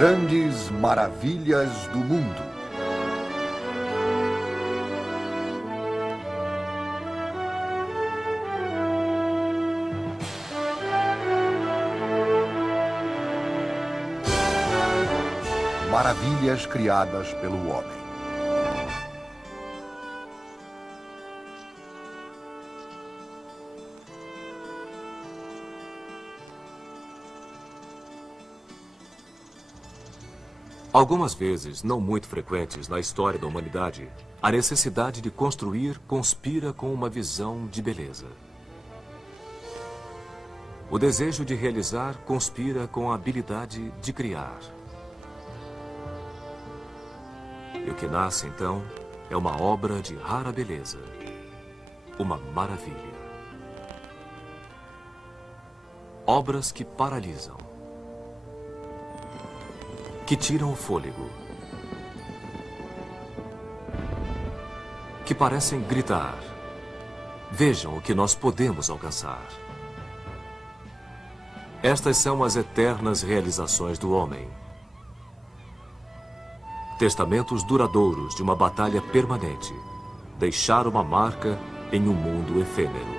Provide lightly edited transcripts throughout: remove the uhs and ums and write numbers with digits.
Grandes maravilhas do mundo. Maravilhas criadas pelo homem. Algumas vezes, não muito frequentes na história da humanidade, a necessidade de construir conspira com uma visão de beleza. O desejo de realizar conspira com a habilidade de criar. E o que nasce, então, é uma obra de rara beleza, uma maravilha. Obras que paralisam, que tiram o fôlego, que parecem gritar: vejam o que nós podemos alcançar. Estas são as eternas realizações do homem. Testamentos duradouros de uma batalha permanente. Deixar uma marca em um mundo efêmero.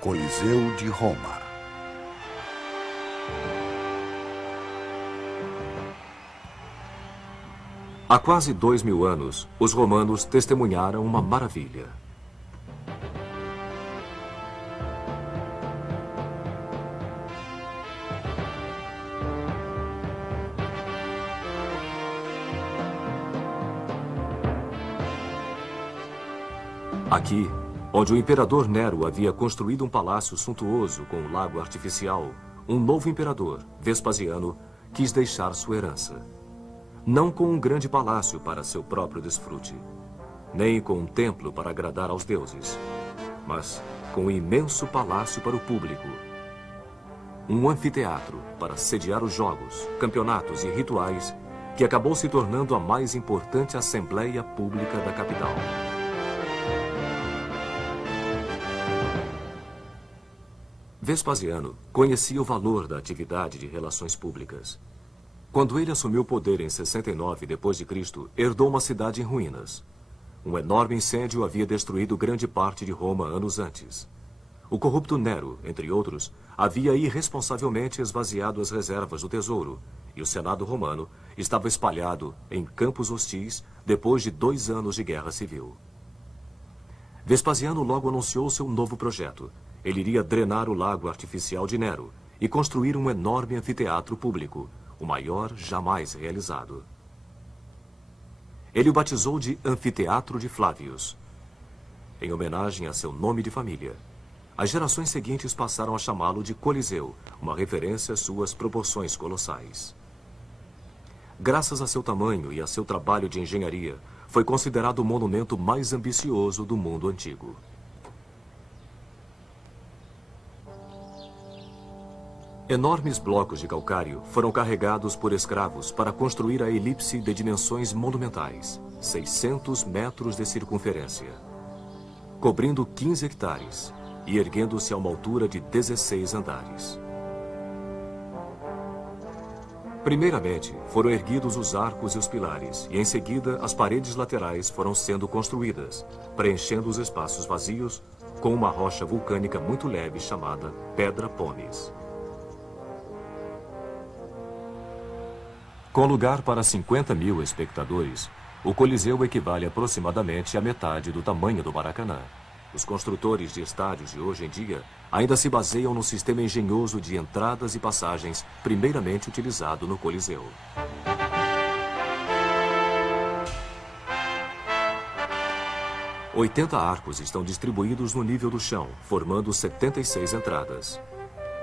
Coliseu de Roma. Há quase 2000 anos, os romanos testemunharam uma maravilha. Aqui, onde o imperador Nero havia construído um palácio suntuoso com um lago artificial, um novo imperador, Vespasiano, quis deixar sua herança. Não com um grande palácio para seu próprio desfrute, nem com um templo para agradar aos deuses, mas com um imenso palácio para o público. Um anfiteatro para sediar os jogos, campeonatos e rituais que acabou se tornando a mais importante assembleia pública da capital. Vespasiano conhecia o valor da atividade de relações públicas. Quando ele assumiu o poder em 69 d.C., herdou uma cidade em ruínas. Um enorme incêndio havia destruído grande parte de Roma anos antes. O corrupto Nero, entre outros, havia irresponsavelmente esvaziado as reservas do tesouro, e o Senado romano estava espalhado em campos hostis depois de 2 anos de guerra civil. Vespasiano logo anunciou seu novo projeto. Ele iria drenar o lago artificial de Nero e construir um enorme anfiteatro público, o maior jamais realizado. Ele o batizou de Anfiteatro de Flávios, em homenagem a seu nome de família. As gerações seguintes passaram a chamá-lo de Coliseu, uma referência às suas proporções colossais. Graças a seu tamanho e a seu trabalho de engenharia, foi considerado o monumento mais ambicioso do mundo antigo. Enormes blocos de calcário foram carregados por escravos para construir a elipse de dimensões monumentais, 600 metros de circunferência, cobrindo 15 hectares e erguendo-se a uma altura de 16 andares. Primeiramente, foram erguidos os arcos e os pilares, e em seguida as paredes laterais foram sendo construídas, preenchendo os espaços vazios com uma rocha vulcânica muito leve chamada Pedra Pomes. Com lugar para 50.000 espectadores, o Coliseu equivale aproximadamente à metade do tamanho do Maracanã. Os construtores de estádios de hoje em dia ainda se baseiam no sistema engenhoso de entradas e passagens primeiramente utilizado no Coliseu. Oitenta arcos estão distribuídos no nível do chão, formando 76 entradas.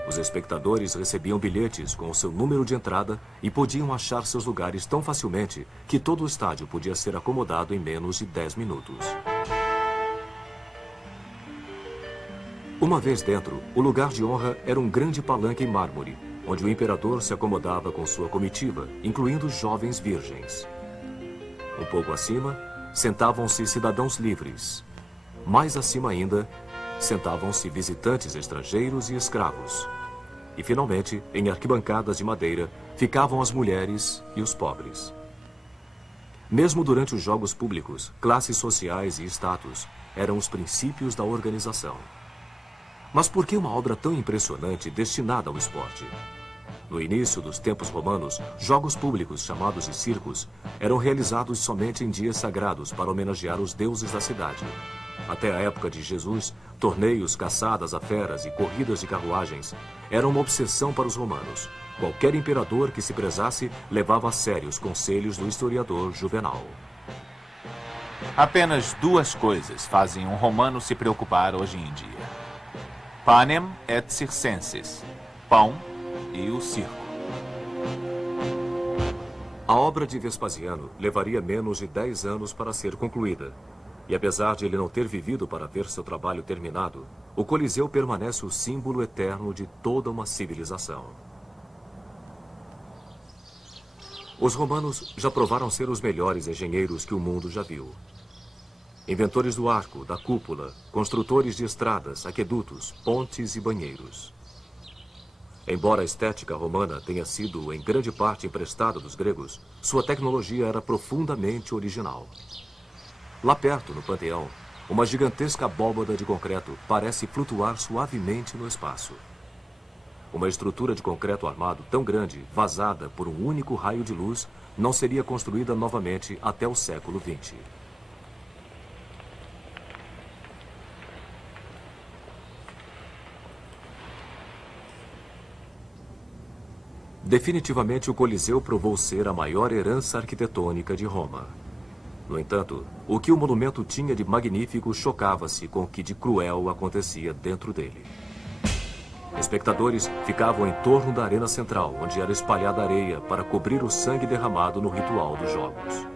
Os espectadores recebiam bilhetes com o seu número de entrada e podiam achar seus lugares tão facilmente que todo o estádio podia ser acomodado em menos de 10 minutos. Uma vez dentro, o lugar de honra era um grande palanque em mármore, onde o imperador se acomodava com sua comitiva, incluindo jovens virgens. Um pouco acima, sentavam-se cidadãos livres. Mais acima ainda, sentavam-se visitantes estrangeiros e escravos. E, finalmente, em arquibancadas de madeira, ficavam as mulheres e os pobres. Mesmo durante os jogos públicos, classes sociais e status eram os princípios da organização. Mas por que uma obra tão impressionante destinada ao esporte? No início dos tempos romanos, jogos públicos chamados de circos eram realizados somente em dias sagrados para homenagear os deuses da cidade. Até a época de Jesus, torneios, caçadas a feras e corridas de carruagens eram uma obsessão para os romanos. Qualquer imperador que se prezasse levava a sério os conselhos do historiador Juvenal. Apenas duas coisas fazem um romano se preocupar hoje em dia: panem et circenses, pão e o circo. A obra de Vespasiano levaria menos de 10 anos para ser concluída. E apesar de ele não ter vivido para ver seu trabalho terminado, o Coliseu permanece o símbolo eterno de toda uma civilização. Os romanos já provaram ser os melhores engenheiros que o mundo já viu. Inventores do arco, da cúpula, construtores de estradas, aquedutos, pontes e banheiros. Embora a estética romana tenha sido em grande parte emprestada dos gregos, sua tecnologia era profundamente original. Lá perto, no Panteão, uma gigantesca abóbada de concreto parece flutuar suavemente no espaço. Uma estrutura de concreto armado tão grande, vazada por um único raio de luz, não seria construída novamente até o século XX. Definitivamente, o Coliseu provou ser a maior herança arquitetônica de Roma. No entanto, o que o monumento tinha de magnífico chocava-se com o que de cruel acontecia dentro dele. Espectadores ficavam em torno da arena central, onde era espalhada areia para cobrir o sangue derramado no ritual dos jogos.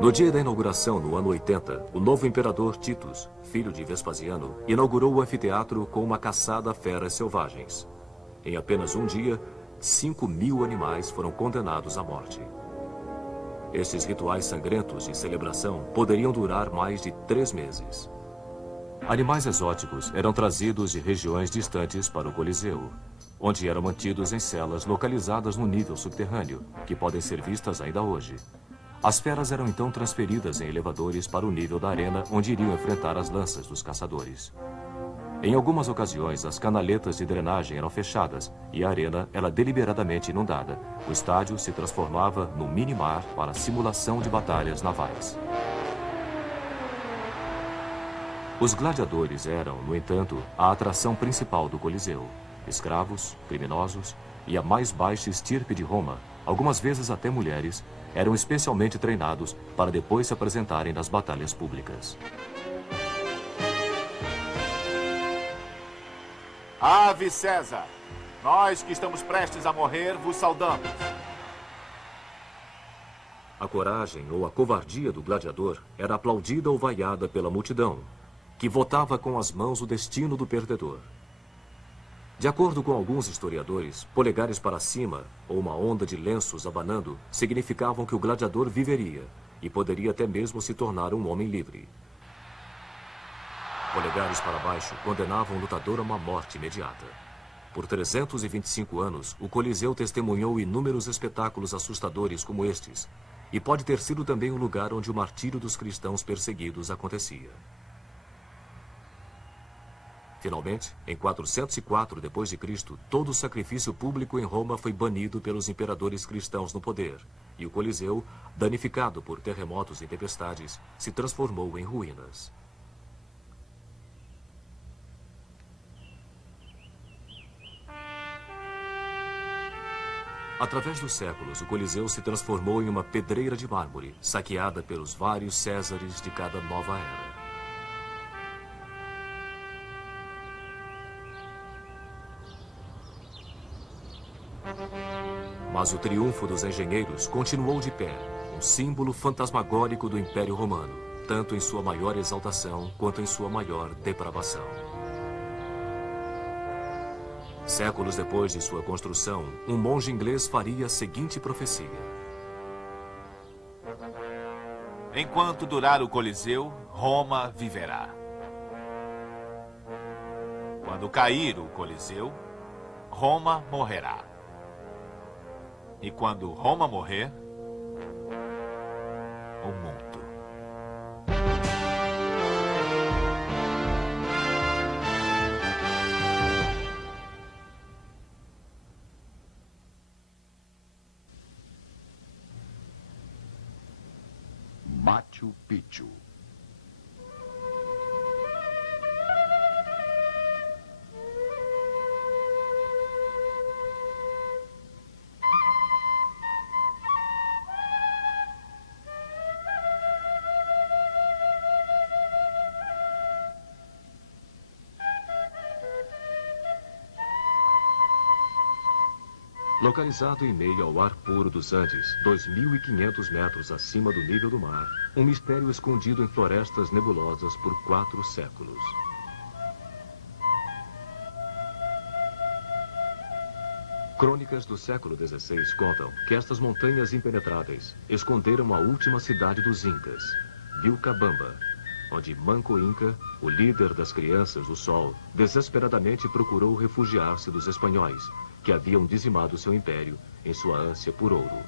No dia da inauguração, no ano 80, o novo imperador Titus, filho de Vespasiano, inaugurou o anfiteatro com uma caçada a feras selvagens. Em apenas um dia, 5.000 animais foram condenados à morte. Estes rituais sangrentos de celebração poderiam durar mais de 3 meses. Animais exóticos eram trazidos de regiões distantes para o Coliseu, onde eram mantidos em celas localizadas no nível subterrâneo, que podem ser vistas ainda hoje. As feras eram então transferidas em elevadores para o nível da arena, onde iriam enfrentar as lanças dos caçadores. Em algumas ocasiões, as canaletas de drenagem eram fechadas e a arena era deliberadamente inundada. O estádio se transformava no mini-mar para a simulação de batalhas navais. Os gladiadores eram, no entanto, a atração principal do Coliseu. Escravos, criminosos e a mais baixa estirpe de Roma, algumas vezes até mulheres, eram especialmente treinados para depois se apresentarem nas batalhas públicas. Ave César! Nós que estamos prestes a morrer, vos saudamos. A coragem ou a covardia do gladiador era aplaudida ou vaiada pela multidão, que votava com as mãos o destino do perdedor. De acordo com alguns historiadores, polegares para cima ou uma onda de lenços abanando significavam que o gladiador viveria e poderia até mesmo se tornar um homem livre. Polegares para baixo condenavam o lutador a uma morte imediata. Por 325 anos, o Coliseu testemunhou inúmeros espetáculos assustadores como estes, e pode ter sido também o lugar onde o martírio dos cristãos perseguidos acontecia. Finalmente, em 404 d.C., todo o sacrifício público em Roma foi banido pelos imperadores cristãos no poder, e o Coliseu, danificado por terremotos e tempestades, se transformou em ruínas. Através dos séculos, o Coliseu se transformou em uma pedreira de mármore, saqueada pelos vários Césares de cada nova era. Mas o triunfo dos engenheiros continuou de pé, um símbolo fantasmagórico do Império Romano, tanto em sua maior exaltação quanto em sua maior depravação. Séculos depois de sua construção, um monge inglês faria a seguinte profecia: Enquanto durar o Coliseu, Roma viverá. Quando cair o Coliseu, Roma morrerá. E quando Roma morrer, o mundo. Machu Picchu. Localizado em meio ao ar puro dos Andes, 2.500 metros acima do nível do mar, um mistério escondido em florestas nebulosas por 4 séculos. Crônicas do século XVI contam que estas montanhas impenetráveis esconderam a última cidade dos Incas, Vilcabamba, onde Manco Inca, o líder das crianças do sol, desesperadamente procurou refugiar-se dos espanhóis, que haviam dizimado seu império em sua ânsia por ouro.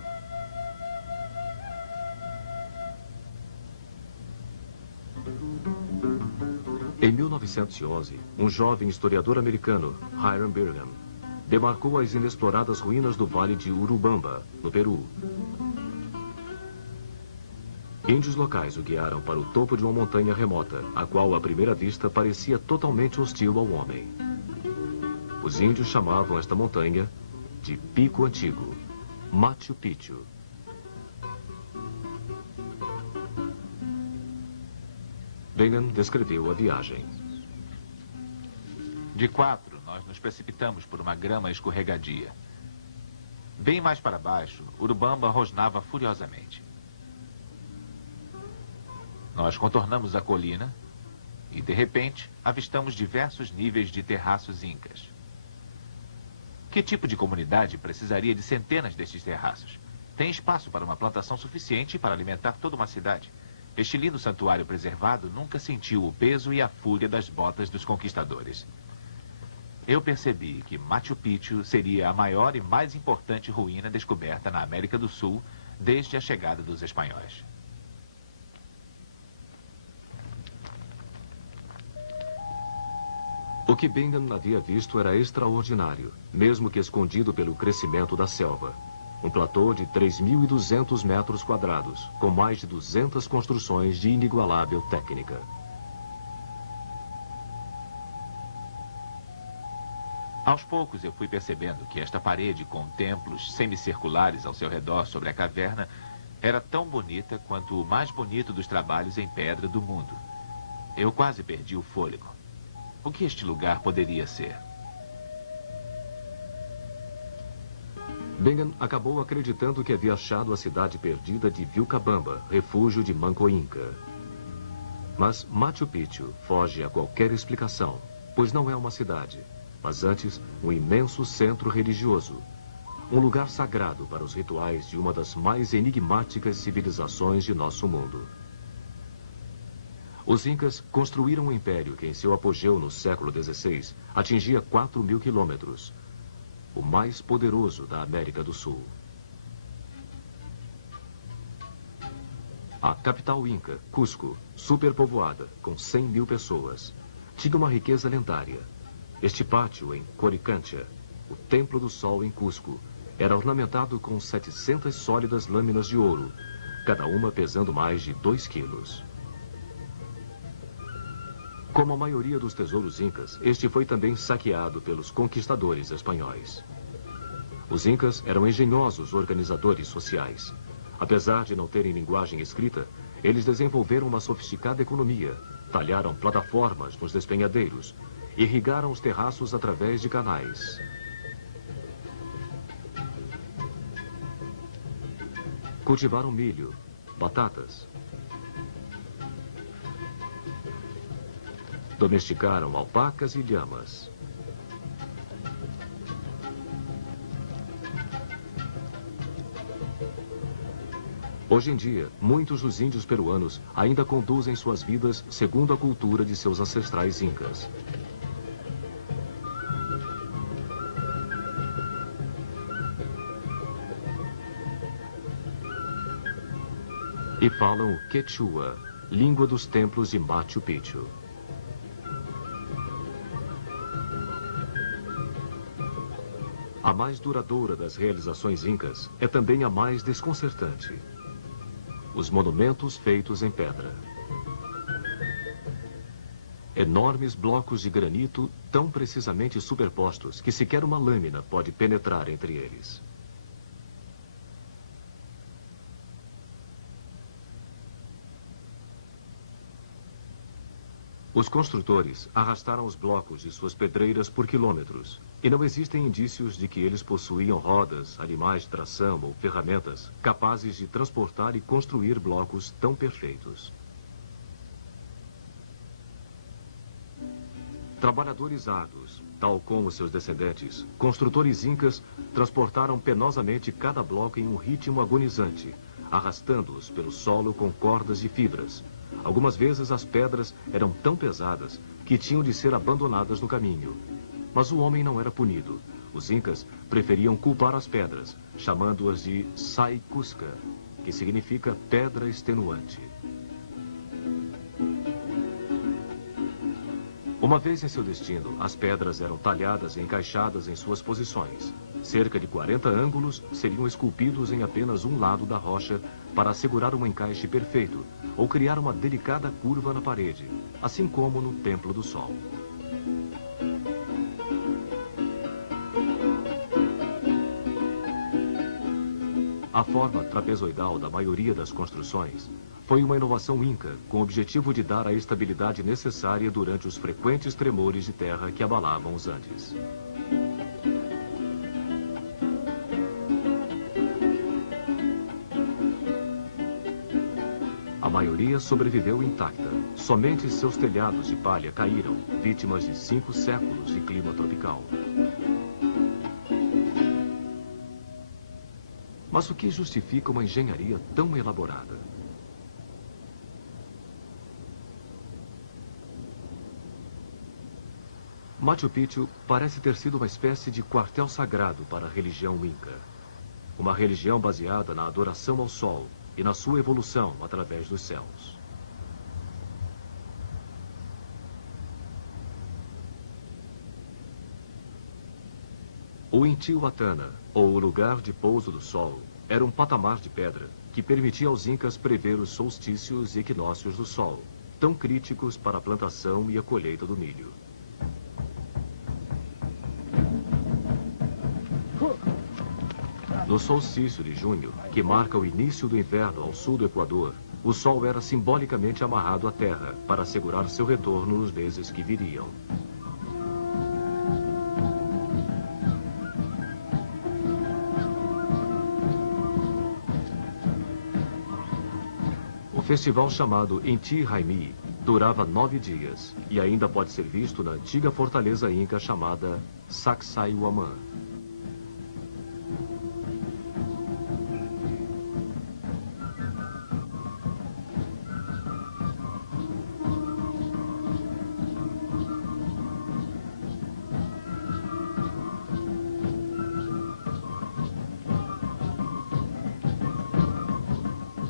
Em 1911, um jovem historiador americano, Hiram Bingham, demarcou as inexploradas ruínas do Vale de Urubamba, no Peru. Índios locais o guiaram para o topo de uma montanha remota, a qual à primeira vista parecia totalmente hostil ao homem. Os índios chamavam esta montanha de Pico Antigo, Machu Picchu. Bingham descreveu a viagem. De 4, nós nos precipitamos por uma grama escorregadia. Bem mais para baixo, Urubamba rosnava furiosamente. Nós contornamos a colina e, de repente, avistamos diversos níveis de terraços incas. Que tipo de comunidade precisaria de centenas destes terraços? Tem espaço para uma plantação suficiente para alimentar toda uma cidade. Este lindo santuário preservado nunca sentiu o peso e a fúria das botas dos conquistadores. Eu percebi que Machu Picchu seria a maior e mais importante ruína descoberta na América do Sul desde a chegada dos espanhóis. O que Bingham havia visto era extraordinário, mesmo que escondido pelo crescimento da selva. Um platô de 3.200 metros quadrados, com mais de 200 construções de inigualável técnica. Aos poucos eu fui percebendo que esta parede com templos semicirculares ao seu redor sobre a caverna era tão bonita quanto o mais bonito dos trabalhos em pedra do mundo. Eu quase perdi o fôlego. O que este lugar poderia ser? Bingham acabou acreditando que havia achado a cidade perdida de Vilcabamba, refúgio de Manco Inca. Mas Machu Picchu foge a qualquer explicação, pois não é uma cidade, mas antes um imenso centro religioso. Um lugar sagrado para os rituais de uma das mais enigmáticas civilizações de nosso mundo. Os Incas construíram um império que, em seu apogeu no século XVI, atingia 4.000 quilômetros, o mais poderoso da América do Sul. A capital Inca, Cusco, superpovoada, com 100.000 pessoas, tinha uma riqueza lendária. Este pátio em Coricancha, o Templo do Sol em Cusco, era ornamentado com 700 sólidas lâminas de ouro, cada uma pesando mais de 2 quilos. Como a maioria dos tesouros incas, este foi também saqueado pelos conquistadores espanhóis. Os incas eram engenhosos organizadores sociais. Apesar de não terem linguagem escrita, eles desenvolveram uma sofisticada economia, talharam plataformas nos despenhadeiros, irrigaram os terraços através de canais. Cultivaram milho, batatas. Domesticaram alpacas e lhamas. Hoje em dia, muitos dos índios peruanos ainda conduzem suas vidas segundo a cultura de seus ancestrais incas. E falam o Quechua, língua dos templos de Machu Picchu. A mais duradoura das realizações incas é também a mais desconcertante. Os monumentos feitos em pedra. Enormes blocos de granito tão precisamente superpostos que sequer uma lâmina pode penetrar entre eles. Os construtores arrastaram os blocos de suas pedreiras por quilômetros, e não existem indícios de que eles possuíam rodas, animais de tração ou ferramentas capazes de transportar e construir blocos tão perfeitos. Trabalhadores árduos, tal como seus descendentes, construtores incas transportaram penosamente cada bloco em um ritmo agonizante, arrastando-os pelo solo com cordas de fibras. Algumas vezes as pedras eram tão pesadas que tinham de ser abandonadas no caminho. Mas o homem não era punido. Os incas preferiam culpar as pedras, chamando-as de Sai Cusca, que significa pedra extenuante. Uma vez em seu destino, as pedras eram talhadas e encaixadas em suas posições. Cerca de 40 ângulos seriam esculpidos em apenas um lado da rocha para assegurar um encaixe perfeito ou criar uma delicada curva na parede, assim como no Templo do Sol. A forma trapezoidal da maioria das construções foi uma inovação inca com o objetivo de dar a estabilidade necessária durante os frequentes tremores de terra que abalavam os Andes. A maioria sobreviveu intacta. Somente seus telhados de palha caíram, vítimas de 5 séculos de clima tropical. Mas o que justifica uma engenharia tão elaborada? Machu Picchu parece ter sido uma espécie de quartel sagrado para a religião inca. Uma religião baseada na adoração ao sol e na sua evolução através dos céus. O Intihuatana, ou o lugar de pouso do sol, era um patamar de pedra que permitia aos incas prever os solstícios e equinócios do sol, tão críticos para a plantação e a colheita do milho. No solstício de junho, que marca o início do inverno ao sul do Equador, o sol era simbolicamente amarrado à terra para assegurar seu retorno nos meses que viriam. O festival chamado Inti Raymi durava 9 dias e ainda pode ser visto na antiga fortaleza inca chamada Sacsayhuamán.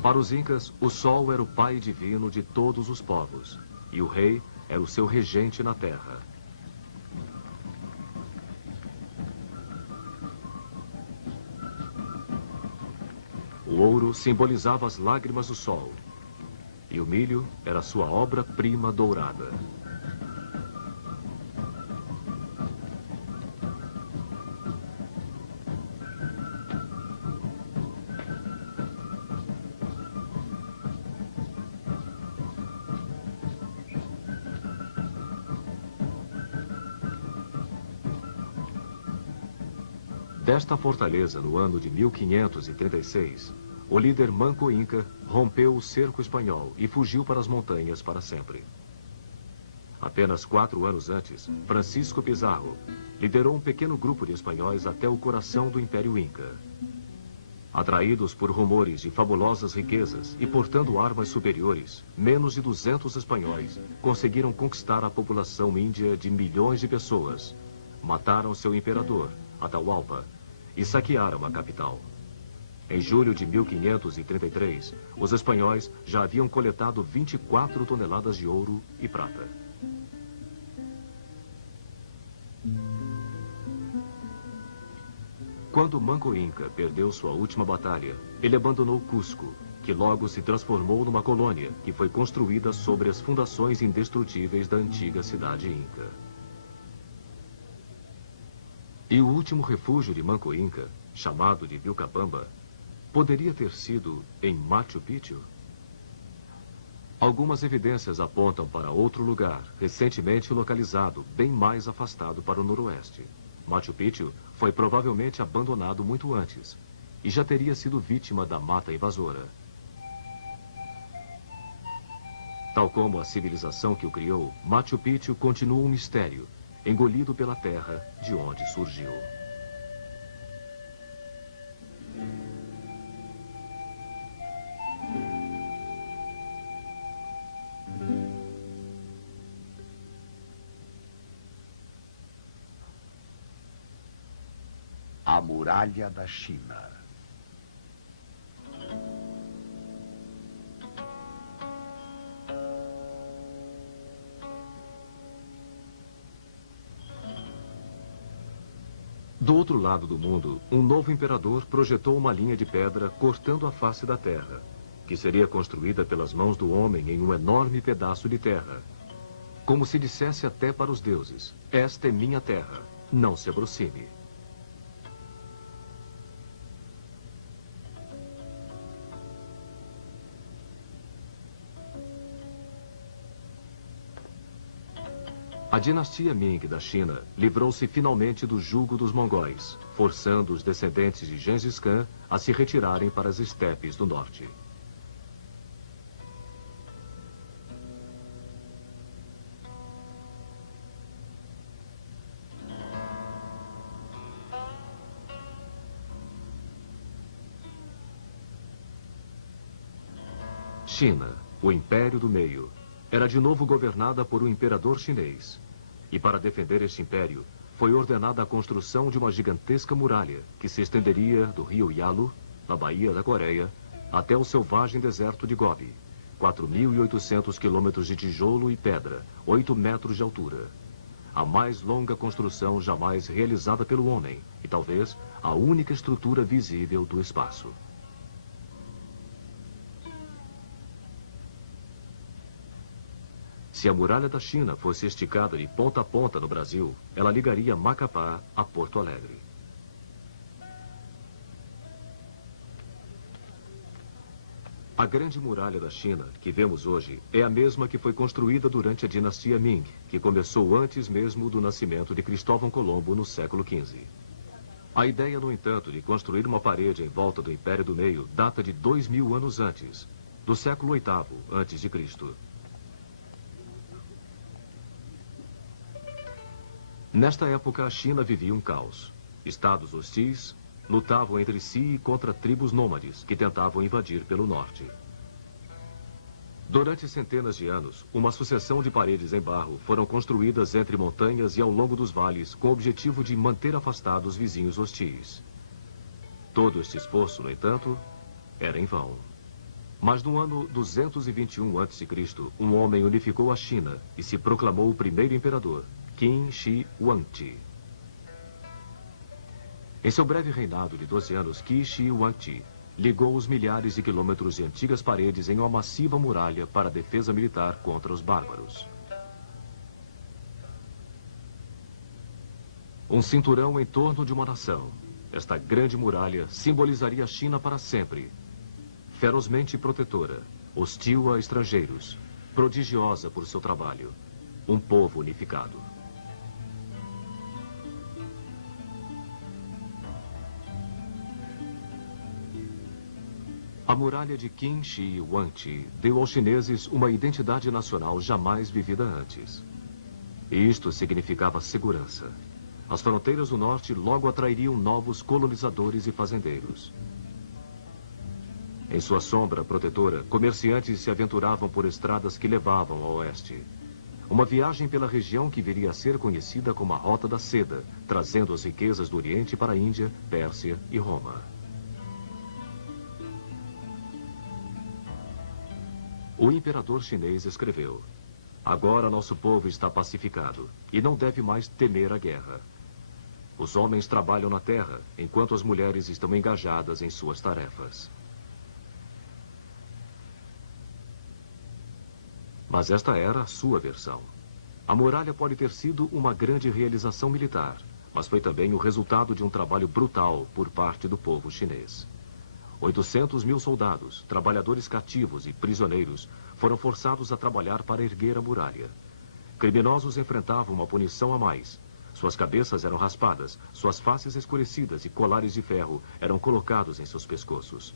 Para os incas, o sol era o pai divino de todos os povos, e o rei era o seu regente na terra. O ouro simbolizava as lágrimas do sol, e o milho era sua obra-prima dourada. Desta fortaleza, no ano de 1536, o líder Manco Inca rompeu o cerco espanhol e fugiu para as montanhas para sempre. Apenas 4 anos antes, Francisco Pizarro liderou um pequeno grupo de espanhóis até o coração do Império Inca. Atraídos por rumores de fabulosas riquezas e portando armas superiores, menos de 200 espanhóis conseguiram conquistar a população índia de milhões de pessoas. Mataram seu imperador, Atahualpa, e saquearam a capital. Em julho de 1533, os espanhóis já haviam coletado 24 toneladas de ouro e prata. Quando Manco Inca perdeu sua última batalha, ele abandonou Cusco, que logo se transformou numa colônia que foi construída sobre as fundações indestrutíveis da antiga cidade Inca. E o último refúgio de Manco Inca, chamado de Vilcabamba, poderia ter sido em Machu Picchu? Algumas evidências apontam para outro lugar, recentemente localizado, bem mais afastado para o noroeste. Machu Picchu foi provavelmente abandonado muito antes e já teria sido vítima da mata invasora. Tal como a civilização que o criou, Machu Picchu continua um mistério, engolido pela terra de onde surgiu. A Muralha da China. Do outro lado do mundo, um novo imperador projetou uma linha de pedra cortando a face da terra, que seria construída pelas mãos do homem em um enorme pedaço de terra. Como se dissesse até para os deuses: esta é minha terra, não se aproxime. A dinastia Ming da China livrou-se finalmente do jugo dos mongóis, forçando os descendentes de Gengis Khan a se retirarem para as estepes do norte. China, o Império do Meio, era de novo governada por um imperador chinês. E para defender este império, foi ordenada a construção de uma gigantesca muralha que se estenderia do rio Yalu, na Baía da Coreia, até o selvagem deserto de Gobi. 4.800 quilômetros de tijolo e pedra, 8 metros de altura. A mais longa construção jamais realizada pelo homem e talvez a única estrutura visível do espaço. Se a muralha da China fosse esticada de ponta a ponta no Brasil, ela ligaria Macapá a Porto Alegre. A Grande Muralha da China, que vemos hoje, é a mesma que foi construída durante a dinastia Ming, que começou antes mesmo do nascimento de Cristóvão Colombo no século XV. A ideia, no entanto, de construir uma parede em volta do Império do Meio data de 2000 anos antes, do século VIII a.C. Nesta época, a China vivia um caos. Estados hostis lutavam entre si contra tribos nômades que tentavam invadir pelo norte. Durante centenas de anos, uma sucessão de paredes em barro foram construídas entre montanhas e ao longo dos vales com o objetivo de manter afastados vizinhos hostis. Todo este esforço, no entanto, era em vão. Mas no ano 221 a.C., um homem unificou a China e se proclamou o primeiro imperador, Qin Shi Huangdi. Em seu breve reinado de 12 anos, Qin Shi Huangdi ligou os milhares de quilômetros de antigas paredes em uma massiva muralha para a defesa militar contra os bárbaros. Um cinturão em torno de uma nação. Esta grande muralha simbolizaria a China para sempre. Ferozmente protetora, hostil a estrangeiros, prodigiosa por seu trabalho. Um povo unificado. A muralha de Qin Shi Huangdi deu aos chineses uma identidade nacional jamais vivida antes. E isto significava segurança. As fronteiras do norte logo atrairiam novos colonizadores e fazendeiros. Em sua sombra protetora, comerciantes se aventuravam por estradas que levavam ao oeste. Uma viagem pela região que viria a ser conhecida como a Rota da Seda, trazendo as riquezas do Oriente para a Índia, Pérsia e Roma. O imperador chinês escreveu: agora nosso povo está pacificado e não deve mais temer a guerra. Os homens trabalham na terra, enquanto as mulheres estão engajadas em suas tarefas. Mas esta era a sua versão. A muralha pode ter sido uma grande realização militar, mas foi também o resultado de um trabalho brutal por parte do povo chinês. 800 mil soldados, trabalhadores cativos e prisioneiros foram forçados a trabalhar para erguer a muralha. Criminosos enfrentavam uma punição a mais. Suas cabeças eram raspadas, suas faces escurecidas e colares de ferro eram colocados em seus pescoços.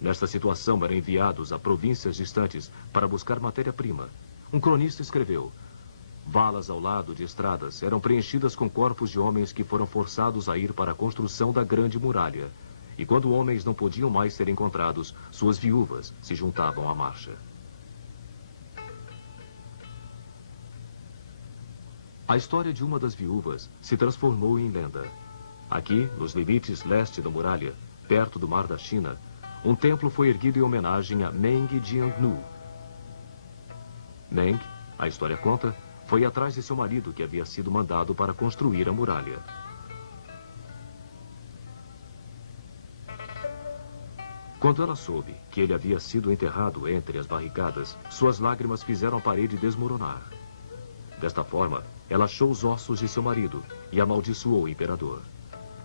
Nesta situação, eram enviados a províncias distantes para buscar matéria-prima. Um cronista escreveu: valas ao lado de estradas eram preenchidas com corpos de homens que foram forçados a ir para a construção da grande muralha. E quando homens não podiam mais ser encontrados, suas viúvas se juntavam à marcha. A história de uma das viúvas se transformou em lenda. Aqui, nos limites leste da muralha, perto do Mar da China, um templo foi erguido em homenagem a Meng Jiannu. Meng, a história conta, foi atrás de seu marido que havia sido mandado para construir a muralha. Quando ela soube que ele havia sido enterrado entre as barricadas, suas lágrimas fizeram a parede desmoronar. Desta forma, ela achou os ossos de seu marido e amaldiçoou o imperador.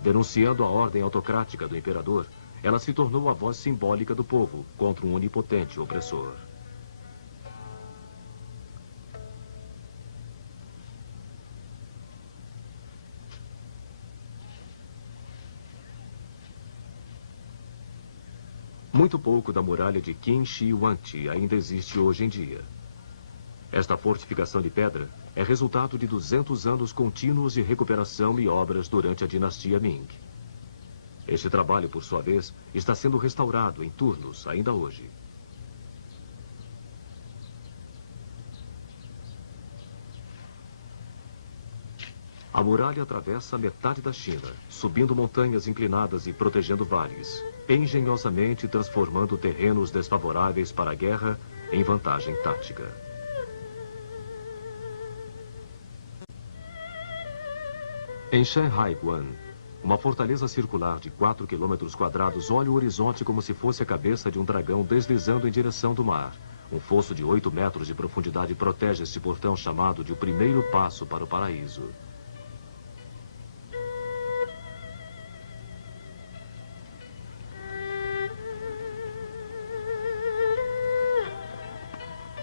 Denunciando a ordem autocrática do imperador, ela se tornou a voz simbólica do povo contra um onipotente opressor. Muito pouco da muralha de Qin Shi Huangdi ainda existe hoje em dia. Esta fortificação de pedra é resultado de 200 anos contínuos de recuperação e obras durante a dinastia Ming. Este trabalho, por sua vez, está sendo restaurado em turnos ainda hoje. A muralha atravessa metade da China, subindo montanhas inclinadas e protegendo vales, engenhosamente transformando terrenos desfavoráveis para a guerra em vantagem tática. Em Shanhaiguan, uma fortaleza circular de 4 quilômetros quadrados olha o horizonte como se fosse a cabeça de um dragão deslizando em direção do mar. Um fosso de 8 metros de profundidade protege este portão chamado de o primeiro passo para o paraíso.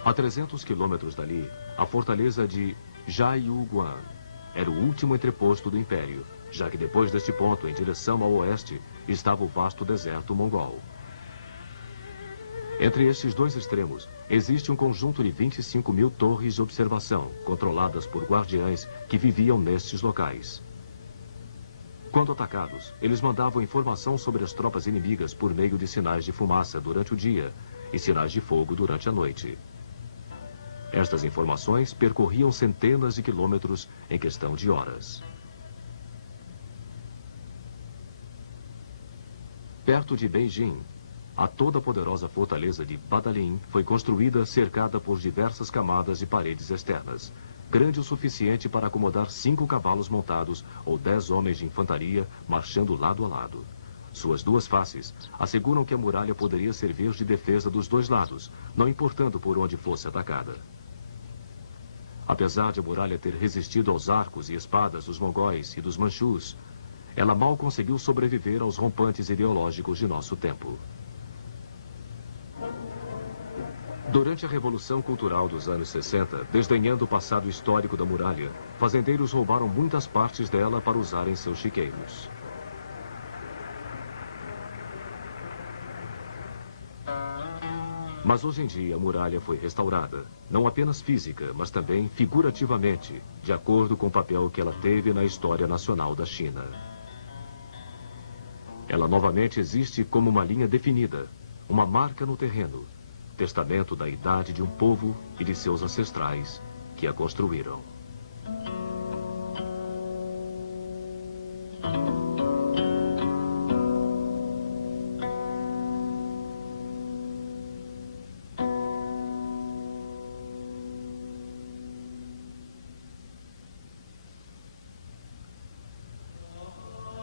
A 300 quilômetros dali, a fortaleza de Jiayuguan era o último entreposto do Império, já que depois deste ponto, em direção ao oeste, estava o vasto deserto mongol. Entre estes dois extremos, existe um conjunto de 25 mil torres de observação, controladas por guardiães que viviam nestes locais. Quando atacados, eles mandavam informação sobre as tropas inimigas por meio de sinais de fumaça durante o dia e sinais de fogo durante a noite. Estas informações percorriam centenas de quilômetros em questão de horas. Perto de Beijing, a toda poderosa fortaleza de Badalin foi construída cercada por diversas camadas de paredes externas, grande o suficiente para acomodar 5 cavalos montados ou 10 homens de infantaria marchando lado a lado. Suas duas faces asseguram que a muralha poderia servir de defesa dos dois lados, não importando por onde fosse atacada. Apesar de a muralha ter resistido aos arcos e espadas dos mongóis e dos manchus, ela mal conseguiu sobreviver aos rompantes ideológicos de nosso tempo. Durante a Revolução Cultural dos anos 60, desdenhando o passado histórico da muralha, fazendeiros roubaram muitas partes dela para usar em seus chiqueiros. Mas hoje em dia a muralha foi restaurada, não apenas física, mas também figurativamente, de acordo com o papel que ela teve na história nacional da China. Ela novamente existe como uma linha definida, uma marca no terreno, testamento da idade de um povo e de seus ancestrais que a construíram.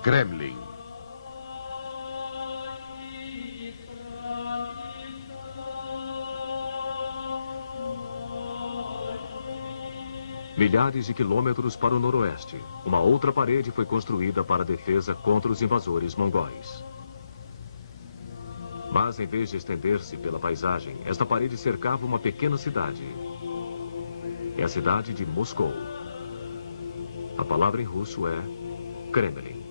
Kremlin. Milhares de quilômetros para o noroeste, uma outra parede foi construída para a defesa contra os invasores mongóis. Mas, em vez de estender-se pela paisagem, esta parede cercava uma pequena cidade. É a cidade de Moscou. A palavra em russo é Kremlin.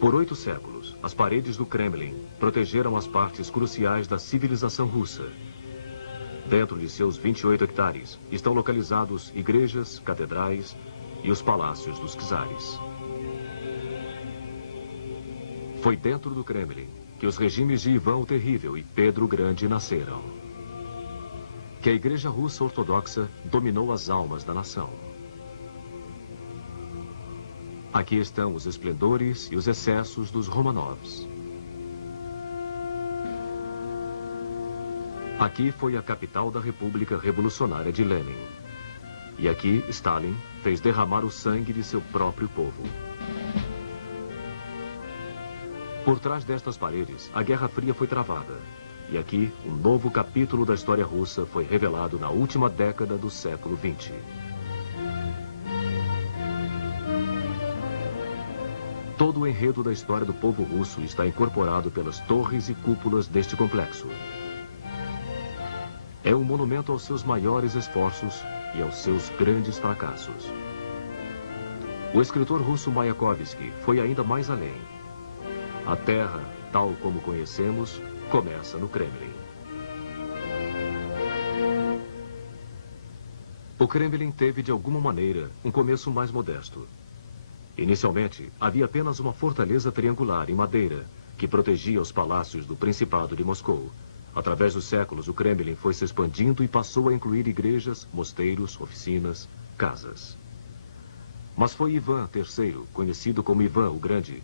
Por 8 séculos, as paredes do Kremlin protegeram as partes cruciais da civilização russa. Dentro de seus 28 hectares estão localizados igrejas, catedrais e os palácios dos czares. Foi dentro do Kremlin que os regimes de Ivan o Terrível e Pedro o Grande nasceram. Que a Igreja Russa Ortodoxa dominou as almas da nação. Aqui estão os esplendores e os excessos dos Romanovs. Aqui foi a capital da República Revolucionária de Lenin. E aqui Stalin fez derramar o sangue de seu próprio povo. Por trás destas paredes, a Guerra Fria foi travada. E aqui, um novo capítulo da história russa foi revelado na última década do século XX. Todo o enredo da história do povo russo está incorporado pelas torres e cúpulas deste complexo. É um monumento aos seus maiores esforços e aos seus grandes fracassos. O escritor russo Mayakovsky foi ainda mais além. A Terra, tal como conhecemos, começa no Kremlin. O Kremlin teve, de alguma maneira, um começo mais modesto. Inicialmente, havia apenas uma fortaleza triangular em madeira que protegia os palácios do Principado de Moscou. Através dos séculos, o Kremlin foi se expandindo e passou a incluir igrejas, mosteiros, oficinas, casas. Mas foi Ivan III, conhecido como Ivan o Grande,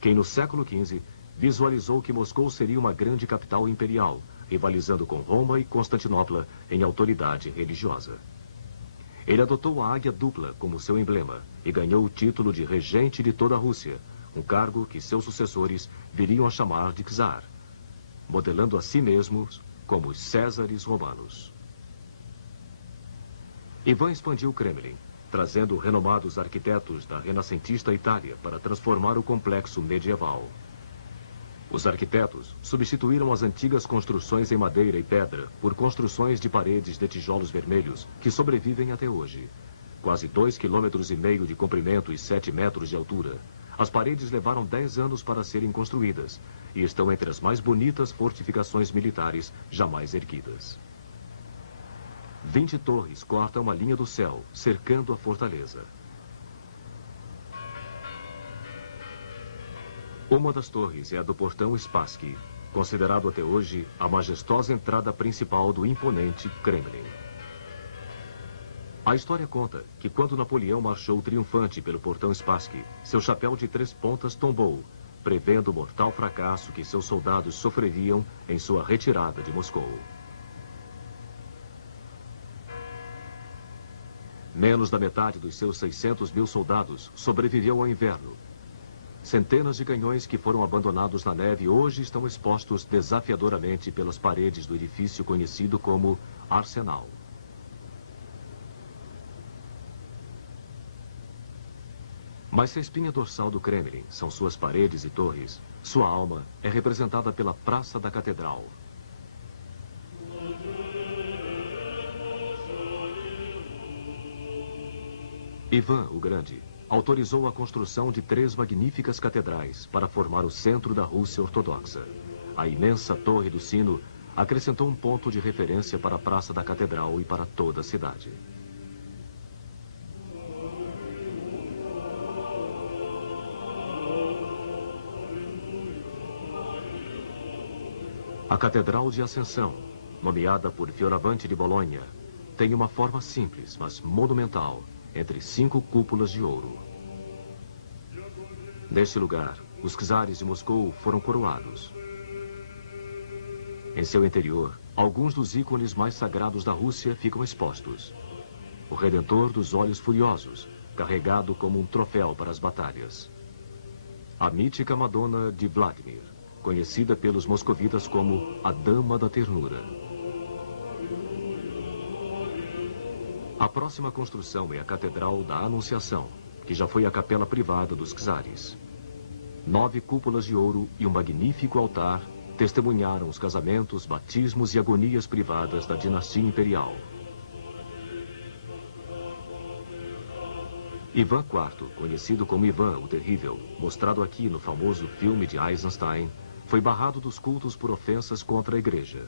quem no século XV visualizou que Moscou seria uma grande capital imperial, rivalizando com Roma e Constantinopla em autoridade religiosa. Ele adotou a águia dupla como seu emblema e ganhou o título de regente de toda a Rússia, um cargo que seus sucessores viriam a chamar de czar, modelando a si mesmos como os Césares romanos. Ivan expandiu o Kremlin, trazendo renomados arquitetos da renascentista Itália para transformar o complexo medieval. Os arquitetos substituíram as antigas construções em madeira e pedra por construções de paredes de tijolos vermelhos que sobrevivem até hoje. Quase 2,5 km de comprimento e 7 metros de altura. As paredes levaram 10 anos para serem construídas e estão entre as mais bonitas fortificações militares jamais erguidas. 20 torres cortam a linha do céu, cercando a fortaleza. Uma das torres é a do portão Spassky, considerado até hoje a majestosa entrada principal do imponente Kremlin. A história conta que quando Napoleão marchou triunfante pelo portão Spassky, seu chapéu de 3 pontas tombou, prevendo o mortal fracasso que seus soldados sofreriam em sua retirada de Moscou. Menos da metade dos seus 600 mil soldados sobreviveu ao inverno. Centenas de canhões que foram abandonados na neve hoje estão expostos desafiadoramente pelas paredes do edifício conhecido como Arsenal. Mas se a espinha dorsal do Kremlin são suas paredes e torres, sua alma é representada pela Praça da Catedral. Ivan o Grande autorizou a construção de 3 magníficas catedrais para formar o centro da Rússia Ortodoxa. A imensa Torre do Sino acrescentou um ponto de referência para a Praça da Catedral e para toda a cidade. A Catedral de Ascensão, nomeada por Fioravante de Bolonha, tem uma forma simples, mas monumental, entre 5 cúpulas de ouro. Neste lugar, os czares de Moscou foram coroados. Em seu interior, alguns dos ícones mais sagrados da Rússia ficam expostos. O Redentor dos Olhos Furiosos, carregado como um troféu para as batalhas. A mítica Madonna de Vladimir, conhecida pelos moscovitas como a Dama da Ternura. A próxima construção é a Catedral da Anunciação, que já foi a capela privada dos czares. 9 cúpulas de ouro e um magnífico altar testemunharam os casamentos, batismos e agonias privadas da dinastia imperial. Ivan IV, conhecido como Ivan o Terrível, mostrado aqui no famoso filme de Eisenstein, foi barrado dos cultos por ofensas contra a igreja.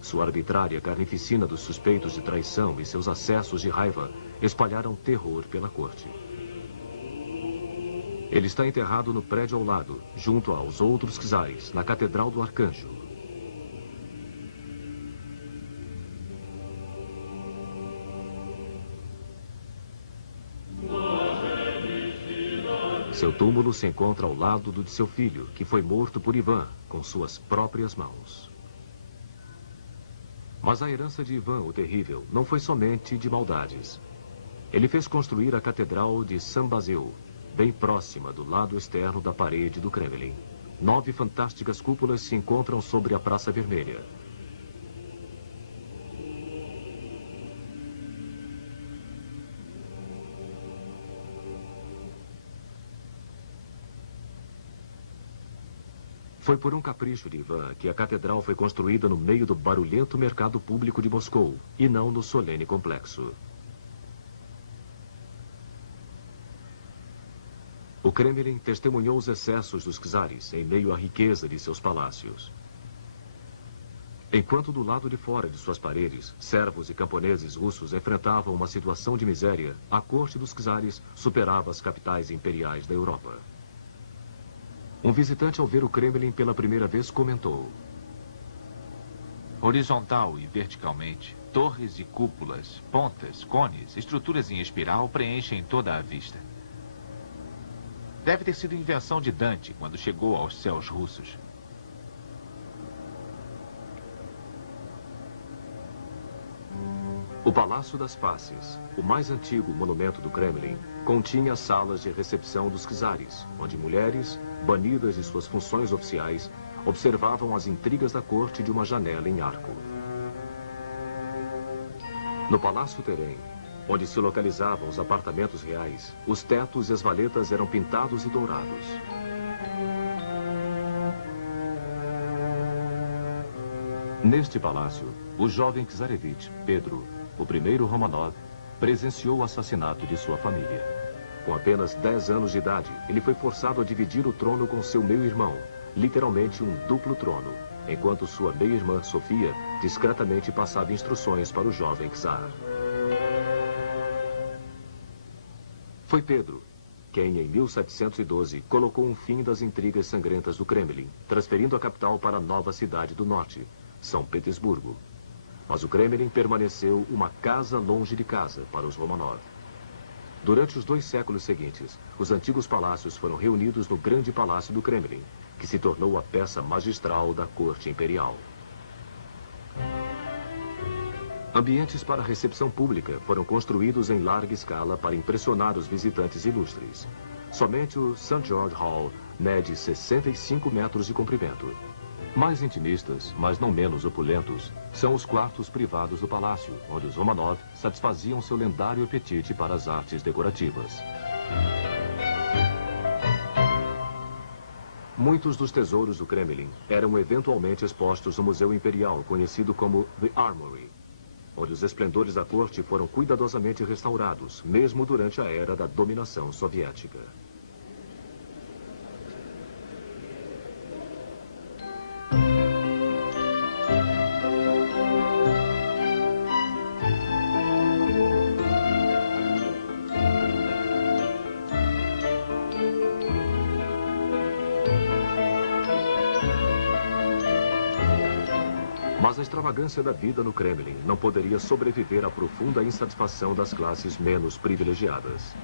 Sua arbitrária carnificina dos suspeitos de traição e seus acessos de raiva espalharam terror pela corte. Ele está enterrado no prédio ao lado, junto aos outros czares, na Catedral do Arcanjo. Seu túmulo se encontra ao lado do de seu filho, que foi morto por Ivan com suas próprias mãos. Mas a herança de Ivan o Terrível não foi somente de maldades. Ele fez construir a Catedral de Sambazeu, bem próxima do lado externo da parede do Kremlin. 9 fantásticas cúpulas se encontram sobre a Praça Vermelha. Foi por um capricho de Ivan que a catedral foi construída no meio do barulhento mercado público de Moscou, e não no solene complexo. O Kremlin testemunhou os excessos dos czares em meio à riqueza de seus palácios. Enquanto do lado de fora de suas paredes, servos e camponeses russos enfrentavam uma situação de miséria, a corte dos czares superava as capitais imperiais da Europa. Um visitante, ao ver o Kremlin pela primeira vez, comentou: horizontal e verticalmente, torres e cúpulas, pontas, cones, estruturas em espiral preenchem toda a vista. Deve ter sido invenção de Dante quando chegou aos céus russos. O Palácio das Faces, o mais antigo monumento do Kremlin, continha salas de recepção dos czares, onde mulheres, banidas de suas funções oficiais, observavam as intrigas da corte de uma janela em arco. No Palácio Terem, onde se localizavam os apartamentos reais, os tetos e as valetas eram pintados e dourados. Neste palácio, o jovem czarevich, Pedro, o primeiro Romanov, presenciou o assassinato de sua família. Com apenas 10 anos de idade, ele foi forçado a dividir o trono com seu meio-irmão, literalmente um duplo trono, enquanto sua meia-irmã, Sofia, discretamente passava instruções para o jovem czar. Foi Pedro quem, em 1712, colocou um fim das intrigas sangrentas do Kremlin, transferindo a capital para a nova cidade do norte, São Petersburgo. Mas o Kremlin permaneceu uma casa longe de casa para os Romanov. Durante os 2 séculos seguintes, os antigos palácios foram reunidos no Grande Palácio do Kremlin, que se tornou a peça magistral da corte imperial. Ambientes para recepção pública foram construídos em larga escala para impressionar os visitantes ilustres. Somente o St. George Hall mede 65 metros de comprimento. Mais intimistas, mas não menos opulentos, são os quartos privados do palácio, onde os Romanov satisfaziam seu lendário apetite para as artes decorativas. Muitos dos tesouros do Kremlin eram eventualmente expostos no Museu Imperial, conhecido como The Armory, onde os esplendores da corte foram cuidadosamente restaurados, mesmo durante a era da dominação soviética. Mas a extravagância da vida no Kremlin não poderia sobreviver à profunda insatisfação das classes menos privilegiadas.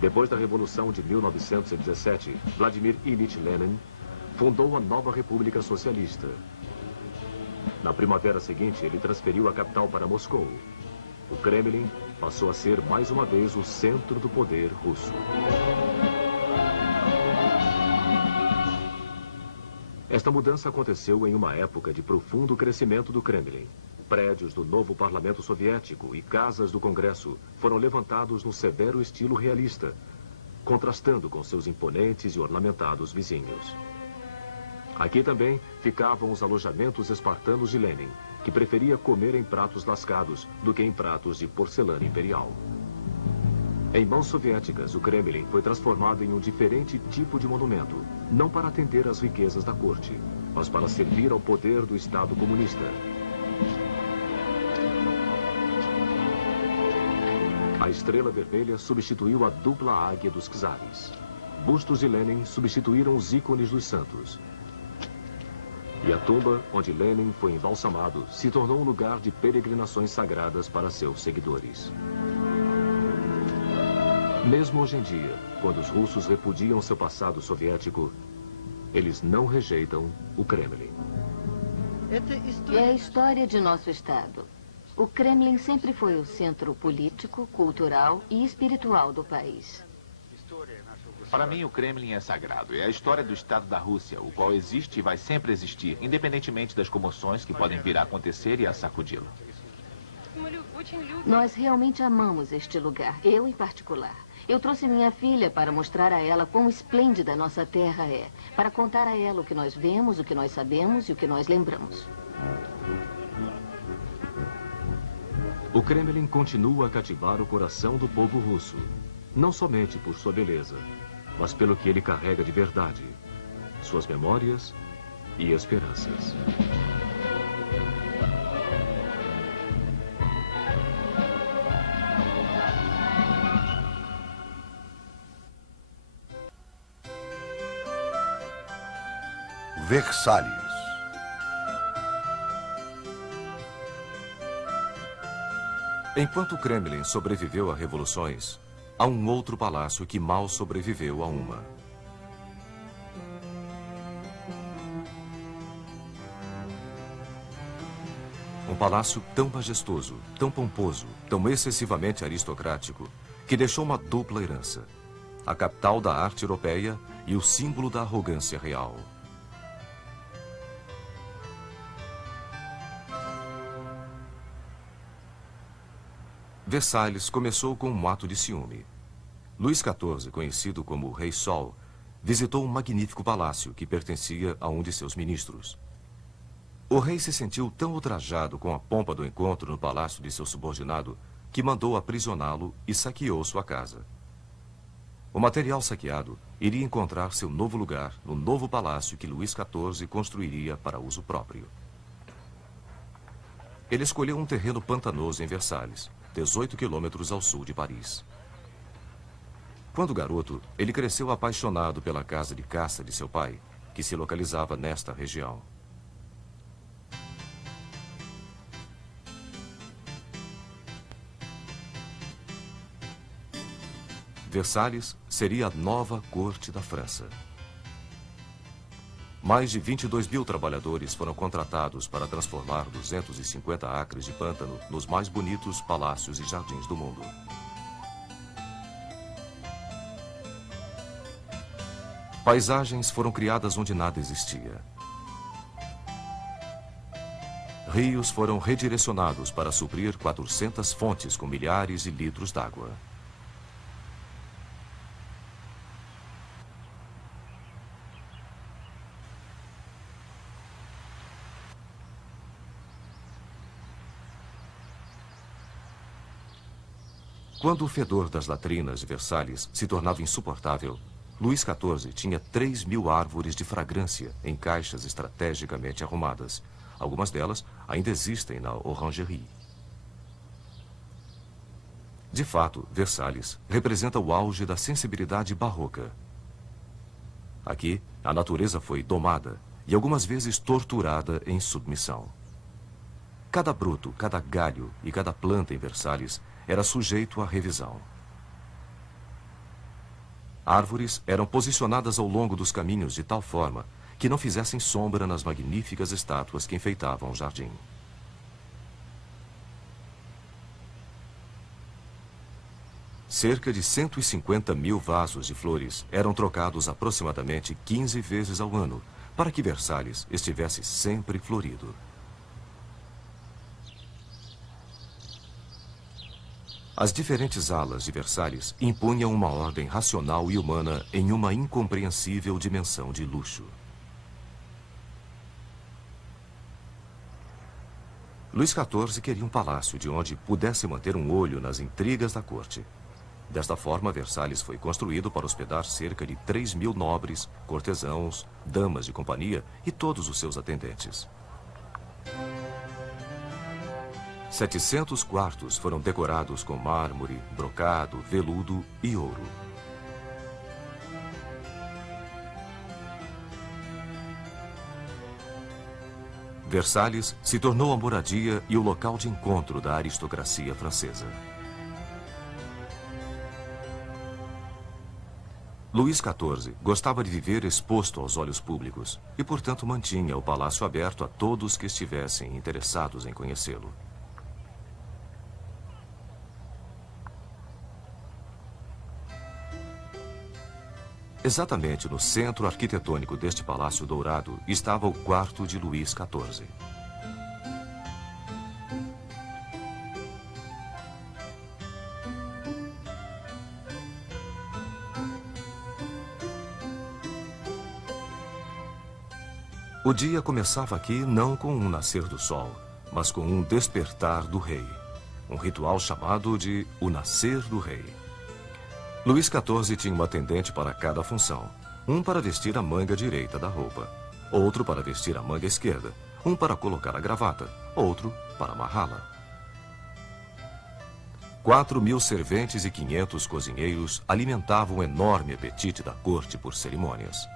Depois da Revolução de 1917, Vladimir Ilyich Lenin fundou a nova República Socialista. Na primavera seguinte, ele transferiu a capital para Moscou. O Kremlin passou a ser mais uma vez o centro do poder russo. Esta mudança aconteceu em uma época de profundo crescimento do Kremlin. Prédios do novo parlamento soviético e casas do Congresso foram levantados no severo estilo realista, contrastando com seus imponentes e ornamentados vizinhos. Aqui também ficavam os alojamentos espartanos de Lenin, que preferia comer em pratos lascados do que em pratos de porcelana imperial. Em mãos soviéticas, o Kremlin foi transformado em um diferente tipo de monumento, não para atender às riquezas da corte, mas para servir ao poder do Estado comunista. A estrela vermelha substituiu a dupla águia dos czares. Bustos de Lenin substituíram os ícones dos santos. E a tumba onde Lenin foi embalsamado se tornou um lugar de peregrinações sagradas para seus seguidores. Mesmo hoje em dia, quando os russos repudiam seu passado soviético, eles não rejeitam o Kremlin. É a história de nosso Estado. O Kremlin sempre foi o centro político, cultural e espiritual do país. Para mim, o Kremlin é sagrado. É a história do Estado da Rússia, o qual existe e vai sempre existir, independentemente das comoções que podem vir a acontecer e a sacudi-lo. Nós realmente amamos este lugar, eu em particular. Eu trouxe minha filha para mostrar a ela quão esplêndida nossa terra é, para contar a ela o que nós vemos, o que nós sabemos e o que nós lembramos. O Kremlin continua a cativar o coração do povo russo, não somente por sua beleza, mas pelo que ele carrega de verdade, suas memórias e esperanças. Versalhes. Enquanto o Kremlin sobreviveu a revoluções, há um outro palácio que mal sobreviveu a uma. Um palácio tão majestoso, tão pomposo, tão excessivamente aristocrático, que deixou uma dupla herança: a capital da arte europeia e o símbolo da arrogância real. Versalhes começou com um ato de ciúme. Luís XIV, conhecido como o Rei Sol, visitou um magnífico palácio que pertencia a um de seus ministros. O rei se sentiu tão ultrajado com a pompa do encontro no palácio de seu subordinado que mandou aprisioná-lo e saqueou sua casa. O material saqueado iria encontrar seu novo lugar no novo palácio que Luís XIV construiria para uso próprio. Ele escolheu um terreno pantanoso em Versalhes, 18 quilômetros ao sul de Paris. Quando garoto, ele cresceu apaixonado pela casa de caça de seu pai, que se localizava nesta região. Versalhes seria a nova corte da França. Mais de 22 mil trabalhadores foram contratados para transformar 250 acres de pântano nos mais bonitos palácios e jardins do mundo. Paisagens foram criadas onde nada existia. Rios foram redirecionados para suprir 400 fontes com milhares de litros d'água. Quando o fedor das latrinas de Versalhes se tornava insuportável, Luís XIV tinha 3.000 árvores de fragrância em caixas estrategicamente arrumadas. Algumas delas ainda existem na Orangerie. De fato, Versalhes representa o auge da sensibilidade barroca. Aqui, a natureza foi domada e algumas vezes torturada em submissão. Cada broto, cada galho e cada planta em Versalhes era sujeito à revisão. Árvores eram posicionadas ao longo dos caminhos de tal forma que não fizessem sombra nas magníficas estátuas que enfeitavam o jardim. Cerca de 150 mil vasos de flores eram trocados aproximadamente 15 vezes ao ano, para que Versalhes estivesse sempre florido. As diferentes alas de Versalhes impunham uma ordem racional e humana em uma incompreensível dimensão de luxo. Luís XIV queria um palácio de onde pudesse manter um olho nas intrigas da corte. Desta forma, Versalhes foi construído para hospedar cerca de 3.000 nobres, cortesãos, damas de companhia e todos os seus atendentes. 700 quartos foram decorados com mármore, brocado, veludo e ouro. Versalhes se tornou a moradia e o local de encontro da aristocracia francesa. Luís XIV gostava de viver exposto aos olhos públicos e, portanto, mantinha o palácio aberto a todos que estivessem interessados em conhecê-lo. Exatamente no centro arquitetônico deste palácio dourado estava o quarto de Luís XIV. O dia começava aqui não com um nascer do sol, mas com um despertar do rei. Um ritual chamado de o nascer do rei. Luís XIV tinha um atendente para cada função. Um para vestir a manga direita da roupa, outro para vestir a manga esquerda, um para colocar a gravata, outro para amarrá-la. 4.000 serventes e 500 cozinheiros alimentavam o enorme apetite da corte por cerimônias.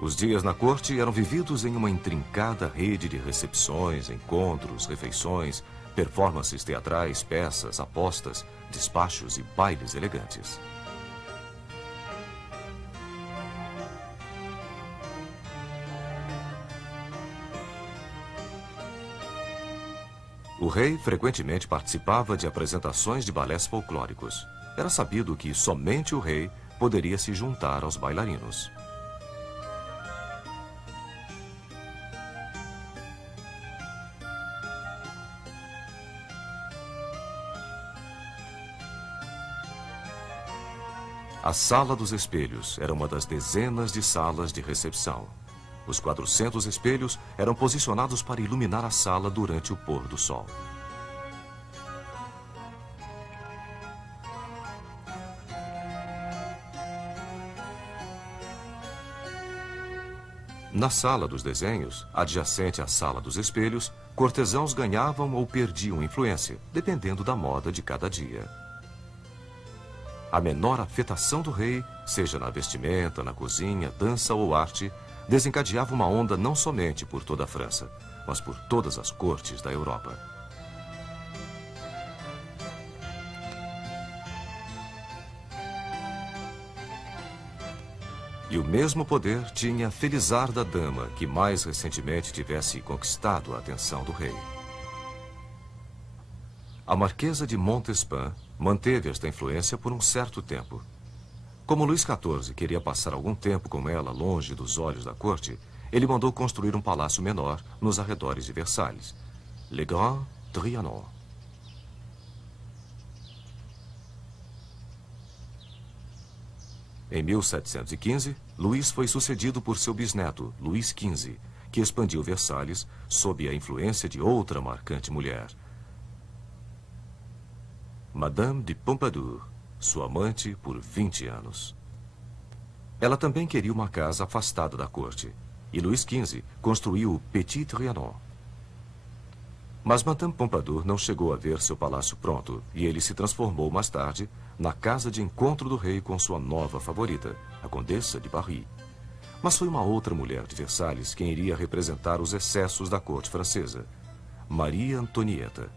Os dias na corte eram vividos em uma intrincada rede de recepções, encontros, refeições, performances teatrais, peças, apostas, despachos e bailes elegantes. O rei frequentemente participava de apresentações de balés folclóricos. Era sabido que somente o rei poderia se juntar aos bailarinos. A Sala dos Espelhos era uma das dezenas de salas de recepção. Os 400 espelhos eram posicionados para iluminar a sala durante o pôr do sol. Na Sala dos Desenhos, adjacente à Sala dos Espelhos, cortesãos ganhavam ou perdiam influência, dependendo da moda de cada dia. A menor afetação do rei, seja na vestimenta, na cozinha, dança ou arte, desencadeava uma onda não somente por toda a França, mas por todas as cortes da Europa. E o mesmo poder tinha a felizarda dama que mais recentemente tivesse conquistado a atenção do rei. A Marquesa de Montespan manteve esta influência por um certo tempo. Como Luís XIV queria passar algum tempo com ela longe dos olhos da corte, ele mandou construir um palácio menor nos arredores de Versalhes, Le Grand Trianon. Em 1715, Luís foi sucedido por seu bisneto, Luís XV, que expandiu Versalhes sob a influência de outra marcante mulher, Madame de Pompadour, sua amante por 20 anos. Ela também queria uma casa afastada da corte, e Luís XV construiu o Petit Trianon. Mas Madame Pompadour não chegou a ver seu palácio pronto e ele se transformou mais tarde na casa de encontro do rei com sua nova favorita, a Condessa de Paris. Mas foi uma outra mulher de Versalhes quem iria representar os excessos da corte francesa, Maria Antonieta.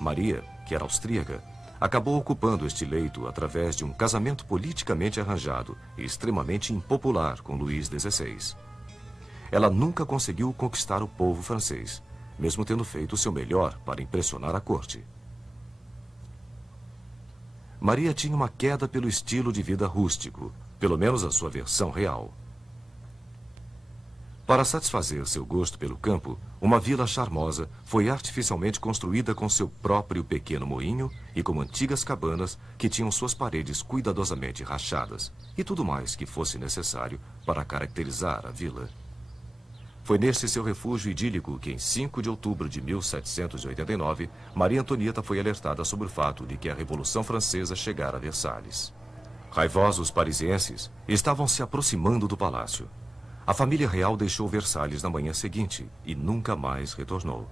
Maria, que era austríaca, acabou ocupando este leito através de um casamento politicamente arranjado e extremamente impopular com Luís XVI. Ela nunca conseguiu conquistar o povo francês, mesmo tendo feito o seu melhor para impressionar a corte. Maria tinha uma queda pelo estilo de vida rústico, pelo menos a sua versão real. Para satisfazer seu gosto pelo campo, uma vila charmosa foi artificialmente construída com seu próprio pequeno moinho e com antigas cabanas que tinham suas paredes cuidadosamente rachadas e tudo mais que fosse necessário para caracterizar a vila. Foi nesse seu refúgio idílico que, em 5 de outubro de 1789, Maria Antonieta foi alertada sobre o fato de que a Revolução Francesa chegara a Versalhes. Raivosos parisienses estavam se aproximando do palácio. A família real deixou Versalhes na manhã seguinte e nunca mais retornou.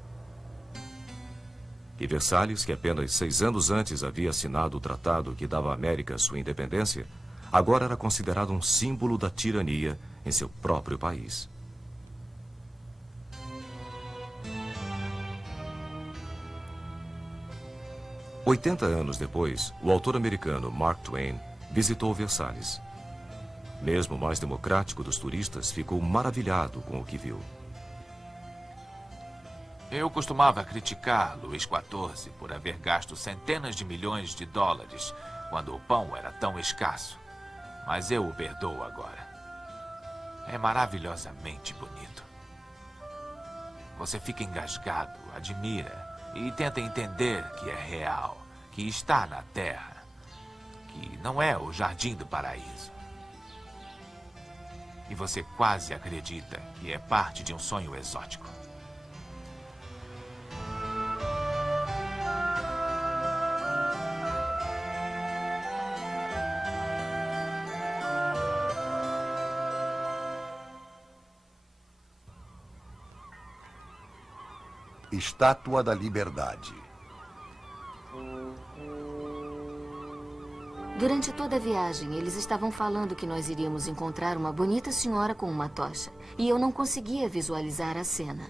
E Versalhes, que apenas 6 anos antes havia assinado o tratado que dava à América sua independência, agora era considerado um símbolo da tirania em seu próprio país. Oitenta anos depois, o autor americano Mark Twain visitou Versalhes. Mesmo o mais democrático dos turistas ficou maravilhado com o que viu. Eu costumava criticar Luís XIV por haver gasto centenas de milhões de dólares quando o pão era tão escasso. Mas eu o perdoo agora. É maravilhosamente bonito. Você fica engasgado, admira e tenta entender que é real, que está na Terra, que não é o jardim do paraíso. E você quase acredita que é parte de um sonho exótico. Estátua da Liberdade. Durante toda a viagem, eles estavam falando que nós iríamos encontrar uma bonita senhora com uma tocha. E eu não conseguia visualizar a cena.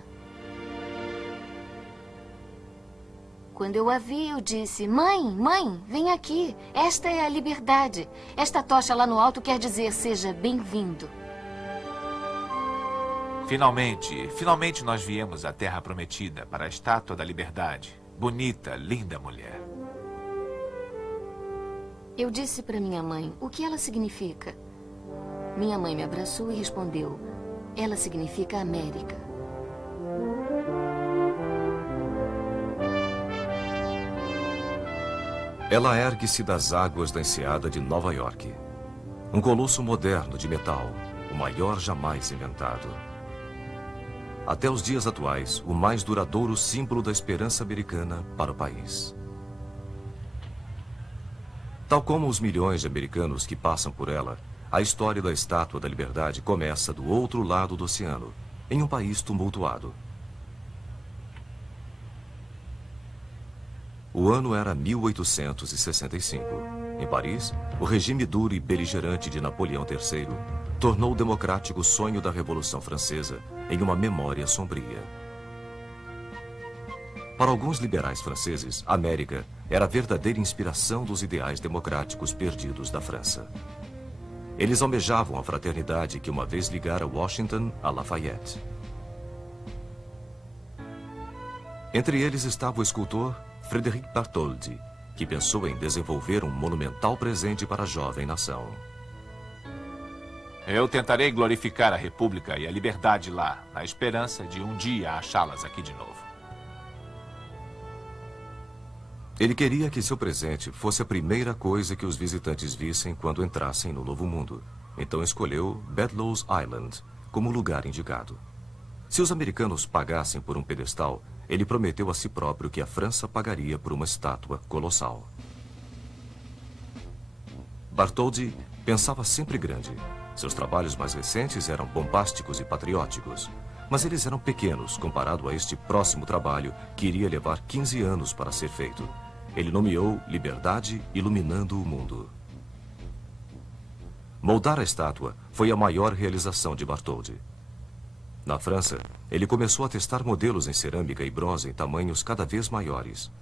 Quando eu a vi, eu disse: Mãe, vem aqui. Esta é a liberdade. Esta tocha lá no alto quer dizer seja bem-vindo. Finalmente nós viemos à Terra Prometida para a Estátua da Liberdade. Bonita, linda mulher. Eu disse para minha mãe o que ela significa. Minha mãe me abraçou e respondeu: ela significa América. Ela ergue-se das águas da enseada de Nova York. Um colosso moderno de metal, o maior jamais inventado. Até os dias atuais, o mais duradouro símbolo da esperança americana para o país. Tal como os milhões de americanos que passam por ela, a história da Estátua da Liberdade começa do outro lado do oceano, em um país tumultuado. O ano era 1865. Em Paris, o regime duro e beligerante de Napoleão III tornou o democrático sonho da Revolução Francesa em uma memória sombria. Para alguns liberais franceses, a América era a verdadeira inspiração dos ideais democráticos perdidos da França. Eles almejavam a fraternidade que uma vez ligara Washington a Lafayette. Entre eles estava o escultor Frédéric Bartholdi, que pensou em desenvolver um monumental presente para a jovem nação. Eu tentarei glorificar a República e a liberdade lá, na esperança de um dia achá-las aqui de novo. Ele queria que seu presente fosse a primeira coisa que os visitantes vissem quando entrassem no Novo Mundo. Então escolheu Bedloe's Island como lugar indicado. Se os americanos pagassem por um pedestal, ele prometeu a si próprio que a França pagaria por uma estátua colossal. Bartholdi pensava sempre grande. Seus trabalhos mais recentes eram bombásticos e patrióticos. mas eles eram pequenos comparado a este próximo trabalho que iria levar 15 anos para ser feito. Ele nomeou Liberdade Iluminando o Mundo. Moldar a estátua foi a maior realização de Bartholdi. Na França, ele começou a testar modelos em cerâmica e bronze em tamanhos cada vez maiores.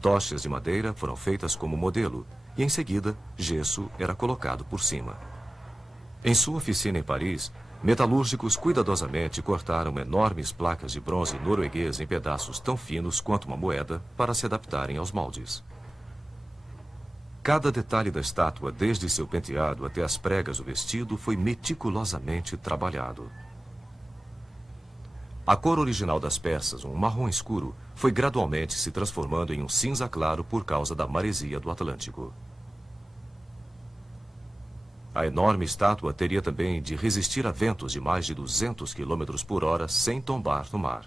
Tochas de madeira foram feitas como modelo e, em seguida, gesso era colocado por cima. Em sua oficina em Paris, metalúrgicos cuidadosamente cortaram enormes placas de bronze norueguês em pedaços tão finos quanto uma moeda para se adaptarem aos moldes. Cada detalhe da estátua, desde seu penteado até as pregas do vestido, foi meticulosamente trabalhado. A cor original das peças, um marrom escuro, foi gradualmente se transformando em um cinza claro por causa da maresia do Atlântico. A enorme estátua teria também de resistir a ventos de mais de 200 km por hora sem tombar no mar.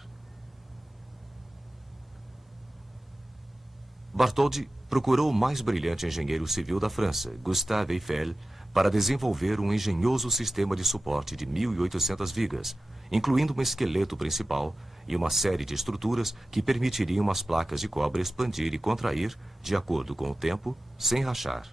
Bartholdi procurou o mais brilhante engenheiro civil da França, Gustave Eiffel, para desenvolver um engenhoso sistema de suporte de 1.800 vigas, incluindo um esqueleto principal e uma série de estruturas que permitiriam as placas de cobre expandir e contrair de acordo com o tempo, sem rachar.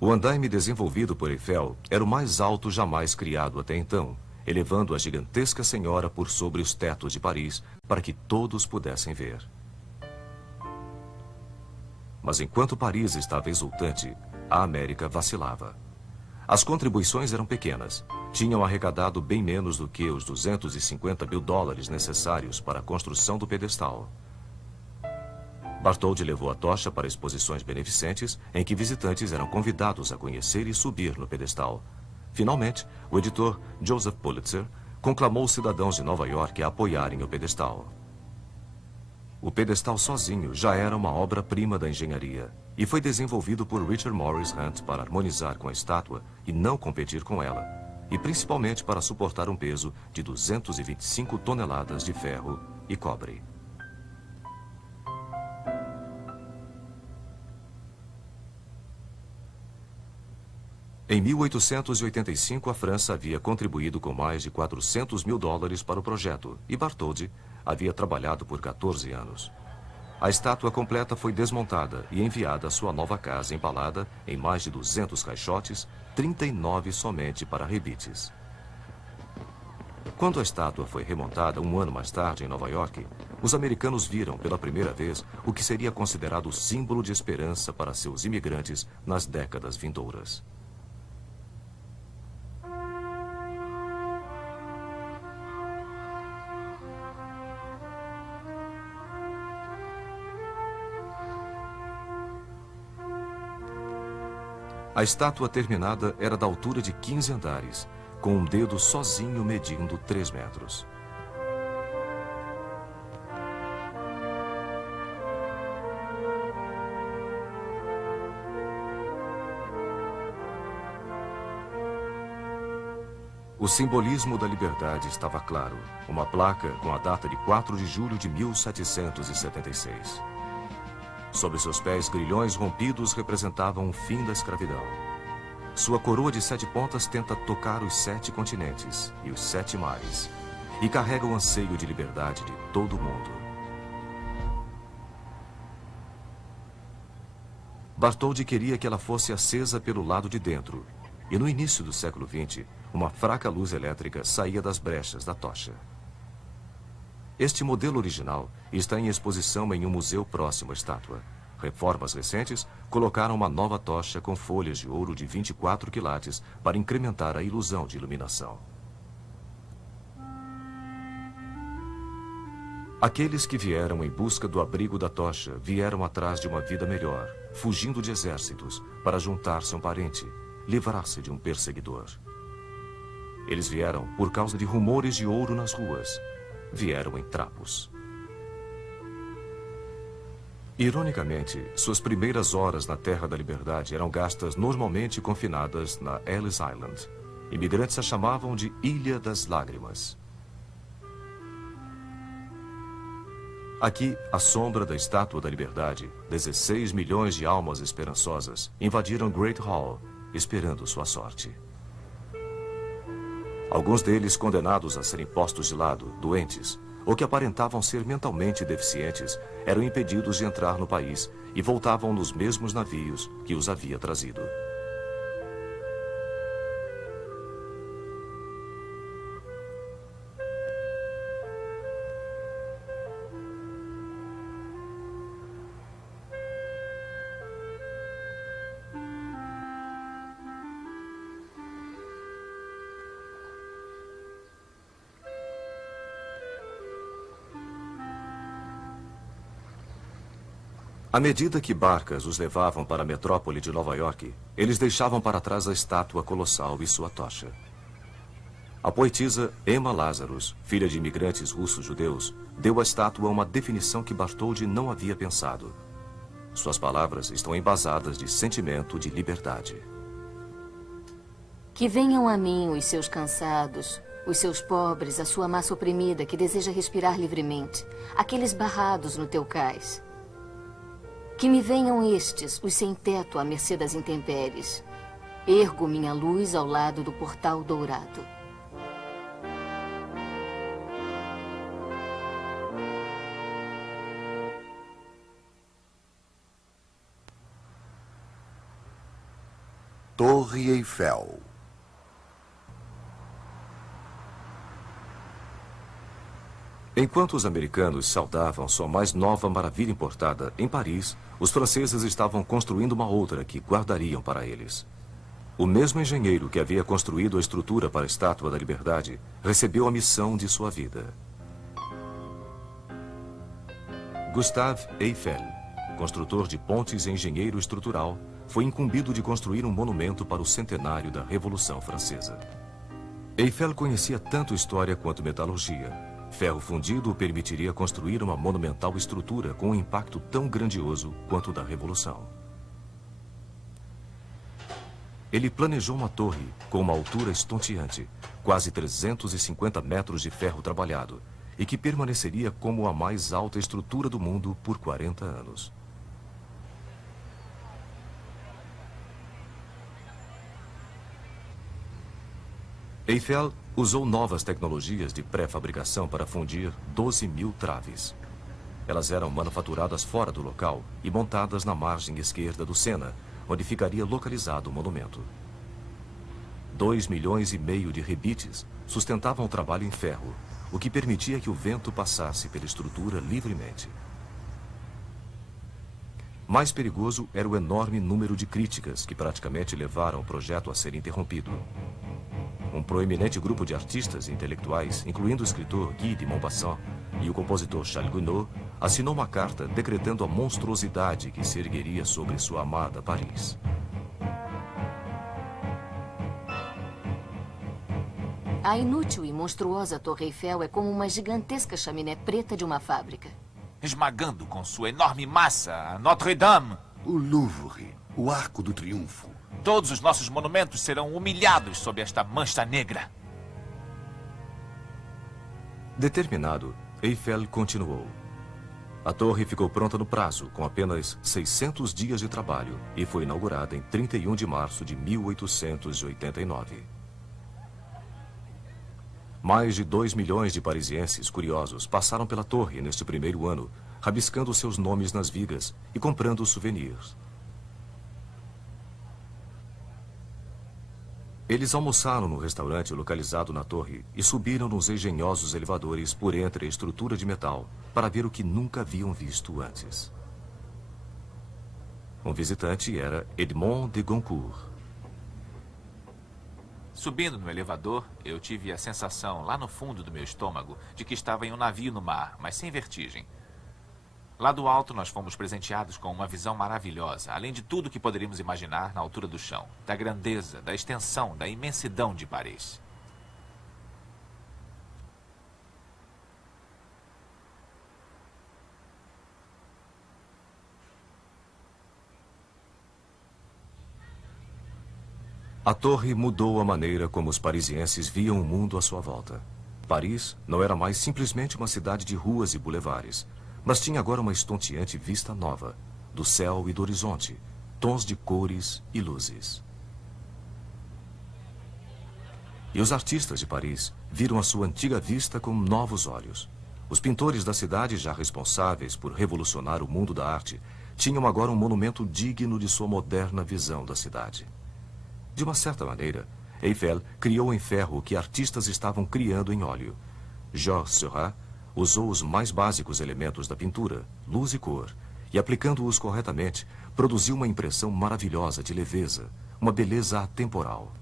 O andaime desenvolvido por Eiffel era o mais alto jamais criado até então, elevando a gigantesca senhora por sobre os tetos de Paris para que todos pudessem ver. Mas enquanto Paris estava exultante, a América vacilava. As contribuições eram pequenas. Tinham arrecadado bem menos do que os $250 mil necessários para a construção do pedestal. Bartholdi levou a tocha para exposições beneficentes em que visitantes eram convidados a conhecer e subir no pedestal. Finalmente, o editor Joseph Pulitzer conclamou os cidadãos de Nova York a apoiarem o pedestal. O pedestal sozinho já era uma obra-prima da engenharia e foi desenvolvido por Richard Morris Hunt para harmonizar com a estátua e não competir com ela, e principalmente para suportar um peso de 225 toneladas de ferro e cobre. Em 1885, a França havia contribuído com mais de $400 mil para o projeto e Bartholdi havia trabalhado por 14 anos. A estátua completa foi desmontada e enviada à sua nova casa empalada em mais de 200 caixotes, 39 somente para rebites. Quando a estátua foi remontada um ano mais tarde em Nova York, os americanos viram pela primeira vez o que seria considerado símbolo de esperança para seus imigrantes nas décadas vindouras. A estátua terminada era da altura de 15 andares, com um dedo sozinho medindo 3 metros. O simbolismo da liberdade estava claro. Uma placa com a data de 4 de julho de 1776. Sob seus pés, grilhões rompidos representavam o fim da escravidão. Sua coroa de 7 pontas tenta tocar os 7 continentes e os 7 mares, e carrega o anseio de liberdade de todo o mundo. Bartholdi queria que ela fosse acesa pelo lado de dentro, e no início do século XX, uma fraca luz elétrica saía das brechas da tocha. Este modelo original está em exposição em um museu próximo à estátua. Reformas recentes colocaram uma nova tocha com folhas de ouro de 24 quilates para incrementar a ilusão de iluminação. Aqueles que vieram em busca do abrigo da tocha vieram atrás de uma vida melhor, fugindo de exércitos, para juntar-se a um parente, livrar-se de um perseguidor. Eles vieram por causa de rumores de ouro nas ruas. Vieram em trapos. Ironicamente, suas primeiras horas na Terra da Liberdade eram gastas normalmente confinadas na Ellis Island. Imigrantes a chamavam de Ilha das Lágrimas. Aqui, à sombra da Estátua da Liberdade, 16 milhões de almas esperançosas invadiram Great Hall, esperando sua sorte. Alguns deles condenados a serem postos de lado, doentes, ou que aparentavam ser mentalmente deficientes, eram impedidos de entrar no país e voltavam nos mesmos navios que os havia trazido. À medida que barcas os levavam para a metrópole de Nova York, eles deixavam para trás a estátua colossal e sua tocha. A poetisa Emma Lazarus, filha de imigrantes russos-judeus, deu à estátua uma definição que Bartholdi não havia pensado. Suas palavras estão embasadas de sentimento de liberdade. Que venham a mim os seus cansados, os seus pobres, a sua massa oprimida que deseja respirar livremente, aqueles barrados no teu cais. Que me venham estes, os sem teto à mercê das intempéries. Ergo minha luz ao lado do portal dourado. Torre Eiffel. Enquanto os americanos saudavam sua mais nova maravilha importada em Paris, os franceses estavam construindo uma outra que guardariam para eles. O mesmo engenheiro que havia construído a estrutura para a Estátua da Liberdade recebeu a missão de sua vida. Gustave Eiffel, construtor de pontes e engenheiro estrutural, foi incumbido de construir um monumento para o centenário da Revolução Francesa. Eiffel conhecia tanto história quanto metalurgia. Ferro fundido o permitiria construir uma monumental estrutura com um impacto tão grandioso quanto o da Revolução. Ele planejou uma torre com uma altura estonteante, quase 350 metros de ferro trabalhado, e que permaneceria como a mais alta estrutura do mundo por 40 anos. Eiffel usou novas tecnologias de pré-fabricação para fundir 12.000 traves. Elas eram manufaturadas fora do local e montadas na margem esquerda do Sena, onde ficaria localizado o monumento. 2,5 milhões de rebites sustentavam o trabalho em ferro, o que permitia que o vento passasse pela estrutura livremente. Mais perigoso era o enorme número de críticas que praticamente levaram o projeto a ser interrompido. Um proeminente grupo de artistas e intelectuais, incluindo o escritor Guy de Maupassant e o compositor Charles Gounod, assinou uma carta decretando a monstruosidade que se ergueria sobre sua amada Paris. A inútil e monstruosa Torre Eiffel é como uma gigantesca chaminé preta de uma fábrica. Esmagando com sua enorme massa a Notre-Dame. O Louvre, o Arco do Triunfo. Todos os nossos monumentos serão humilhados sob esta mancha negra. Determinado, Eiffel continuou. A torre ficou pronta no prazo, com apenas 600 dias de trabalho, e foi inaugurada em 31 de março de 1889. Mais de 2 milhões de parisienses curiosos passaram pela torre neste primeiro ano, rabiscando seus nomes nas vigas e comprando souvenirs. Eles almoçaram no restaurante localizado na torre e subiram nos engenhosos elevadores por entre a estrutura de metal para ver o que nunca haviam visto antes. Um visitante era Edmond de Goncourt. Subindo no elevador, eu tive a sensação, lá no fundo do meu estômago, de que estava em um navio no mar, mas sem vertigem. Lá do alto, nós fomos presenteados com uma visão maravilhosa, além de tudo que poderíamos imaginar na altura do chão, da grandeza, da extensão, da imensidão de Paris. A torre mudou a maneira como os parisienses viam o mundo à sua volta. Paris não era mais simplesmente uma cidade de ruas e bulevares, mas tinha agora uma estonteante vista nova, do céu e do horizonte, tons de cores e luzes. E os artistas de Paris viram a sua antiga vista com novos olhos. Os pintores da cidade, já responsáveis por revolucionar o mundo da arte, tinham agora um monumento digno de sua moderna visão da cidade. De uma certa maneira, Eiffel criou em ferro o que artistas estavam criando em óleo. Georges Seurat usou os mais básicos elementos da pintura, luz e cor, e aplicando-os corretamente, produziu uma impressão maravilhosa de leveza, uma beleza atemporal.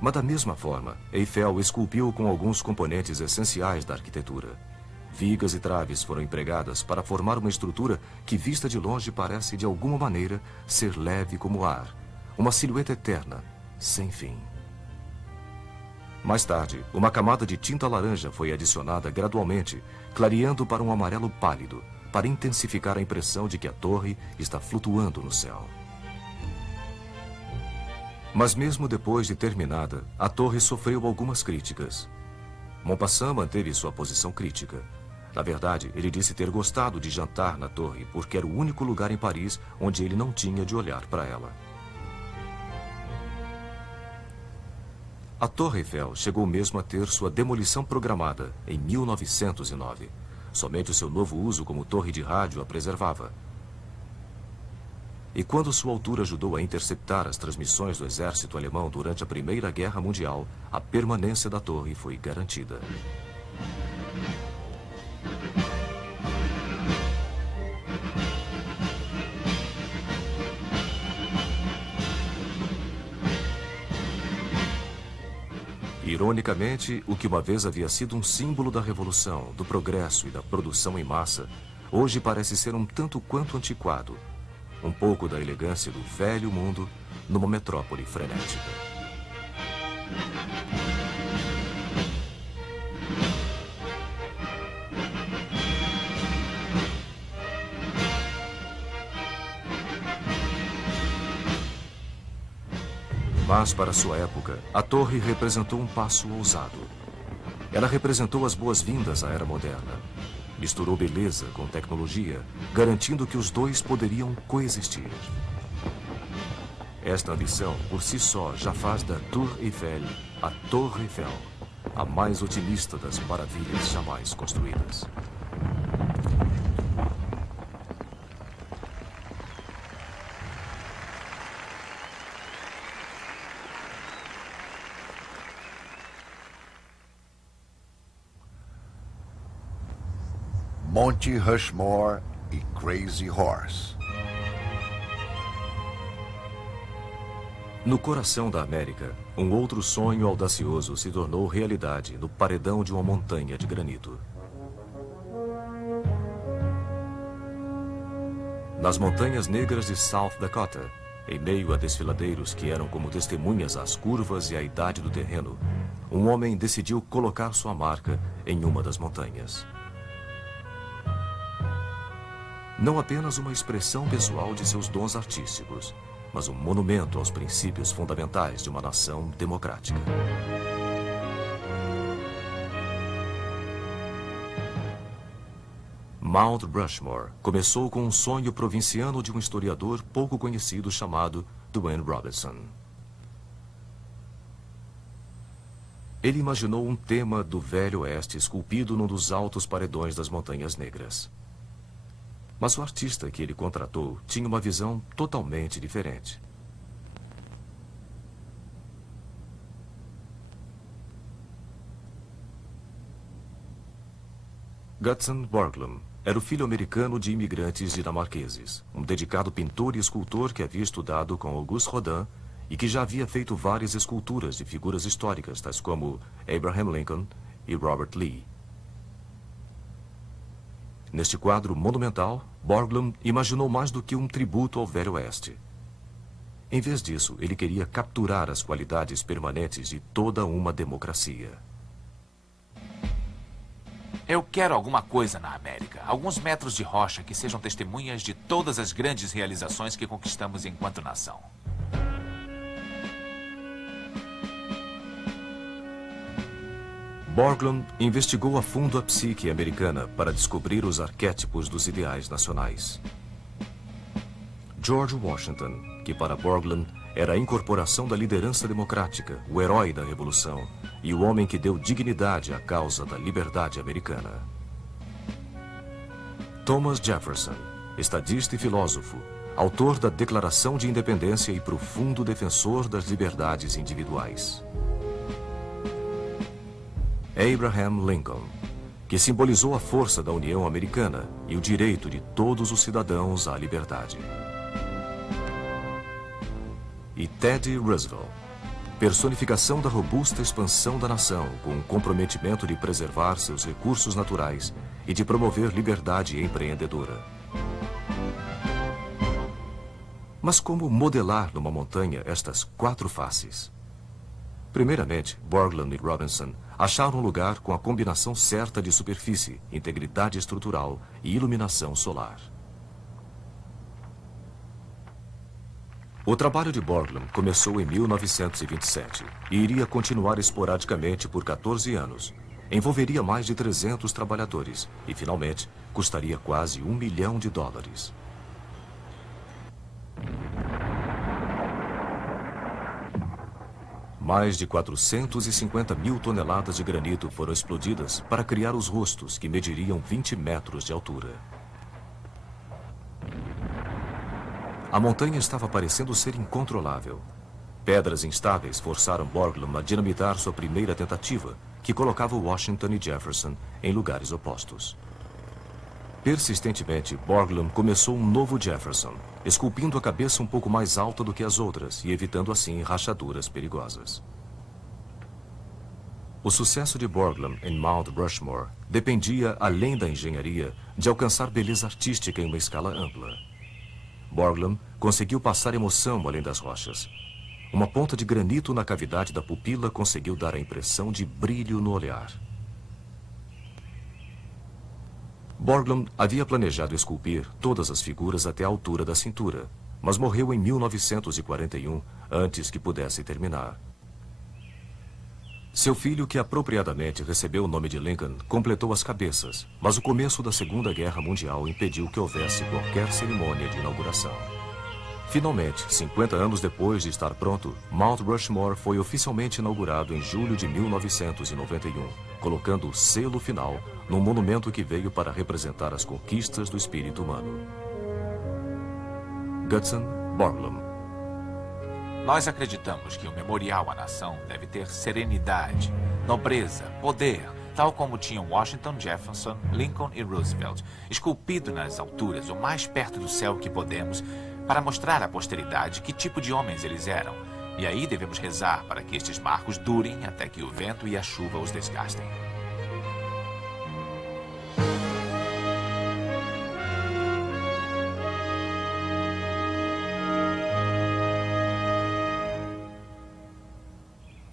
Mas da mesma forma, Eiffel esculpiu com alguns componentes essenciais da arquitetura. Vigas e traves foram empregadas para formar uma estrutura que, vista de longe, parece, de alguma maneira, ser leve como ar. Uma silhueta eterna, sem fim. Mais tarde, uma camada de tinta laranja foi adicionada gradualmente, clareando para um amarelo pálido, para intensificar a impressão de que a torre está flutuando no céu. Mas mesmo depois de terminada, a torre sofreu algumas críticas. Maupassant manteve sua posição crítica. Na verdade, ele disse ter gostado de jantar na torre, porque era o único lugar em Paris onde ele não tinha de olhar para ela. A Torre Eiffel chegou mesmo a ter sua demolição programada em 1909. Somente o seu novo uso como torre de rádio a preservava. E quando sua altura ajudou a interceptar as transmissões do exército alemão durante a Primeira Guerra Mundial, a permanência da torre foi garantida. Ironicamente, o que uma vez havia sido um símbolo da revolução, do progresso e da produção em massa, hoje parece ser um tanto quanto antiquado. Um pouco da elegância do velho mundo numa metrópole frenética. Mas, para sua época, a torre representou um passo ousado. Ela representou as boas-vindas à era moderna. Misturou beleza com tecnologia, garantindo que os dois poderiam coexistir. Esta ambição, por si só, já faz da Tour Eiffel a Torre Eiffel, a mais otimista das maravilhas jamais construídas. Monte Rushmore e Crazy Horse. No coração da América, um outro sonho audacioso se tornou realidade no paredão de uma montanha de granito. Nas montanhas negras de South Dakota, em meio a desfiladeiros que eram como testemunhas às curvas e à idade do terreno, um homem decidiu colocar sua marca em uma das montanhas. Não apenas uma expressão pessoal de seus dons artísticos, mas um monumento aos princípios fundamentais de uma nação democrática. Mount Rushmore começou com um sonho provinciano de um historiador pouco conhecido chamado Duane Robertson. Ele imaginou um tema do Velho Oeste esculpido num dos altos paredões das Montanhas Negras. Mas o artista que ele contratou tinha uma visão totalmente diferente. Gutzon Borglum era o filho americano de imigrantes dinamarqueses, um dedicado pintor e escultor que havia estudado com Auguste Rodin e que já havia feito várias esculturas de figuras históricas, tais como Abraham Lincoln e Robert Lee. Neste quadro monumental, Borglum imaginou mais do que um tributo ao Velho Oeste. Em vez disso, ele queria capturar as qualidades permanentes de toda uma democracia. Eu quero alguma coisa na América. Alguns metros de rocha que sejam testemunhas de todas as grandes realizações que conquistamos enquanto nação. Borglum investigou a fundo a psique americana para descobrir os arquétipos dos ideais nacionais. George Washington, que para Borglum era a incorporação da liderança democrática, o herói da revolução e o homem que deu dignidade à causa da liberdade americana. Thomas Jefferson, estadista e filósofo, autor da Declaração de Independência e profundo defensor das liberdades individuais. Abraham Lincoln, que simbolizou a força da União Americana e o direito de todos os cidadãos à liberdade. E Teddy Roosevelt, personificação da robusta expansão da nação, com o comprometimento de preservar seus recursos naturais e de promover liberdade empreendedora. Mas como modelar numa montanha estas 4 faces? Primeiramente, Borglum e Robinson acharam um lugar com a combinação certa de superfície, integridade estrutural e iluminação solar. O trabalho de Borglum começou em 1927 e iria continuar esporadicamente por 14 anos. Envolveria mais de 300 trabalhadores e, finalmente, custaria quase $1 milhão. Mais de 450 mil toneladas de granito foram explodidas para criar os rostos que mediriam 20 metros de altura. A montanha estava parecendo ser incontrolável. Pedras instáveis forçaram Borglum a dinamitar sua primeira tentativa, que colocava Washington e Jefferson em lugares opostos. Persistentemente, Borglum começou um novo Jefferson, esculpindo a cabeça um pouco mais alta do que as outras e evitando assim rachaduras perigosas. O sucesso de Borglum em Mount Rushmore dependia, além da engenharia, de alcançar beleza artística em uma escala ampla. Borglum conseguiu passar emoção além das rochas. Uma ponta de granito na cavidade da pupila conseguiu dar a impressão de brilho no olhar. Borglum havia planejado esculpir todas as figuras até a altura da cintura, mas morreu em 1941, antes que pudesse terminar. Seu filho, que apropriadamente recebeu o nome de Lincoln, completou as cabeças, mas o começo da Segunda Guerra Mundial impediu que houvesse qualquer cerimônia de inauguração. Finalmente, 50 anos depois de estar pronto, Mount Rushmore foi oficialmente inaugurado em julho de 1991, colocando o selo final num monumento que veio para representar as conquistas do espírito humano. Gutzon Borglum. Nós acreditamos que o memorial à nação deve ter serenidade, nobreza, poder, tal como tinham Washington, Jefferson, Lincoln e Roosevelt, esculpido nas alturas o mais perto do céu que podemos, para mostrar à posteridade que tipo de homens eles eram. E aí devemos rezar para que estes marcos durem até que o vento e a chuva os desgastem.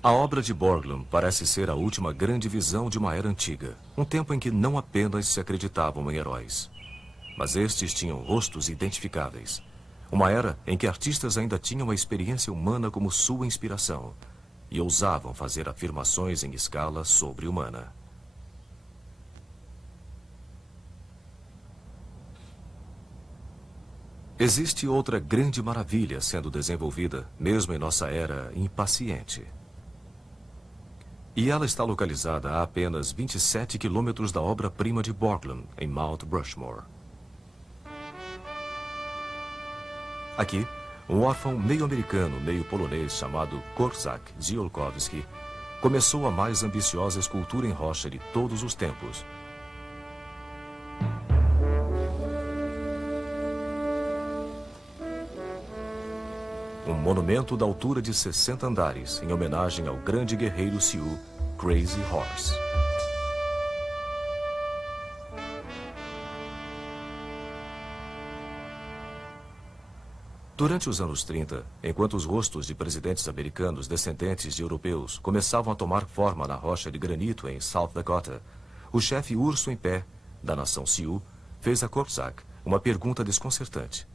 A obra de Borglum parece ser a última grande visão de uma era antiga, um tempo em que não apenas se acreditavam em heróis, mas estes tinham rostos identificáveis. Uma era em que artistas ainda tinham a experiência humana como sua inspiração e ousavam fazer afirmações em escala sobre-humana. Existe outra grande maravilha sendo desenvolvida, mesmo em nossa era impaciente. E ela está localizada a apenas 27 quilômetros da obra-prima de Borglum, em Mount Rushmore. Aqui, um órfão meio americano, meio polonês chamado Korczak Ziolkowski começou a mais ambiciosa escultura em rocha de todos os tempos. Um monumento da altura de 60 andares, em homenagem ao grande guerreiro Sioux, Crazy Horse. Durante os anos 30, enquanto os rostos de presidentes americanos descendentes de europeus começavam a tomar forma na rocha de granito em South Dakota, o chefe urso em pé, da nação Sioux, fez a Korczak uma pergunta desconcertante.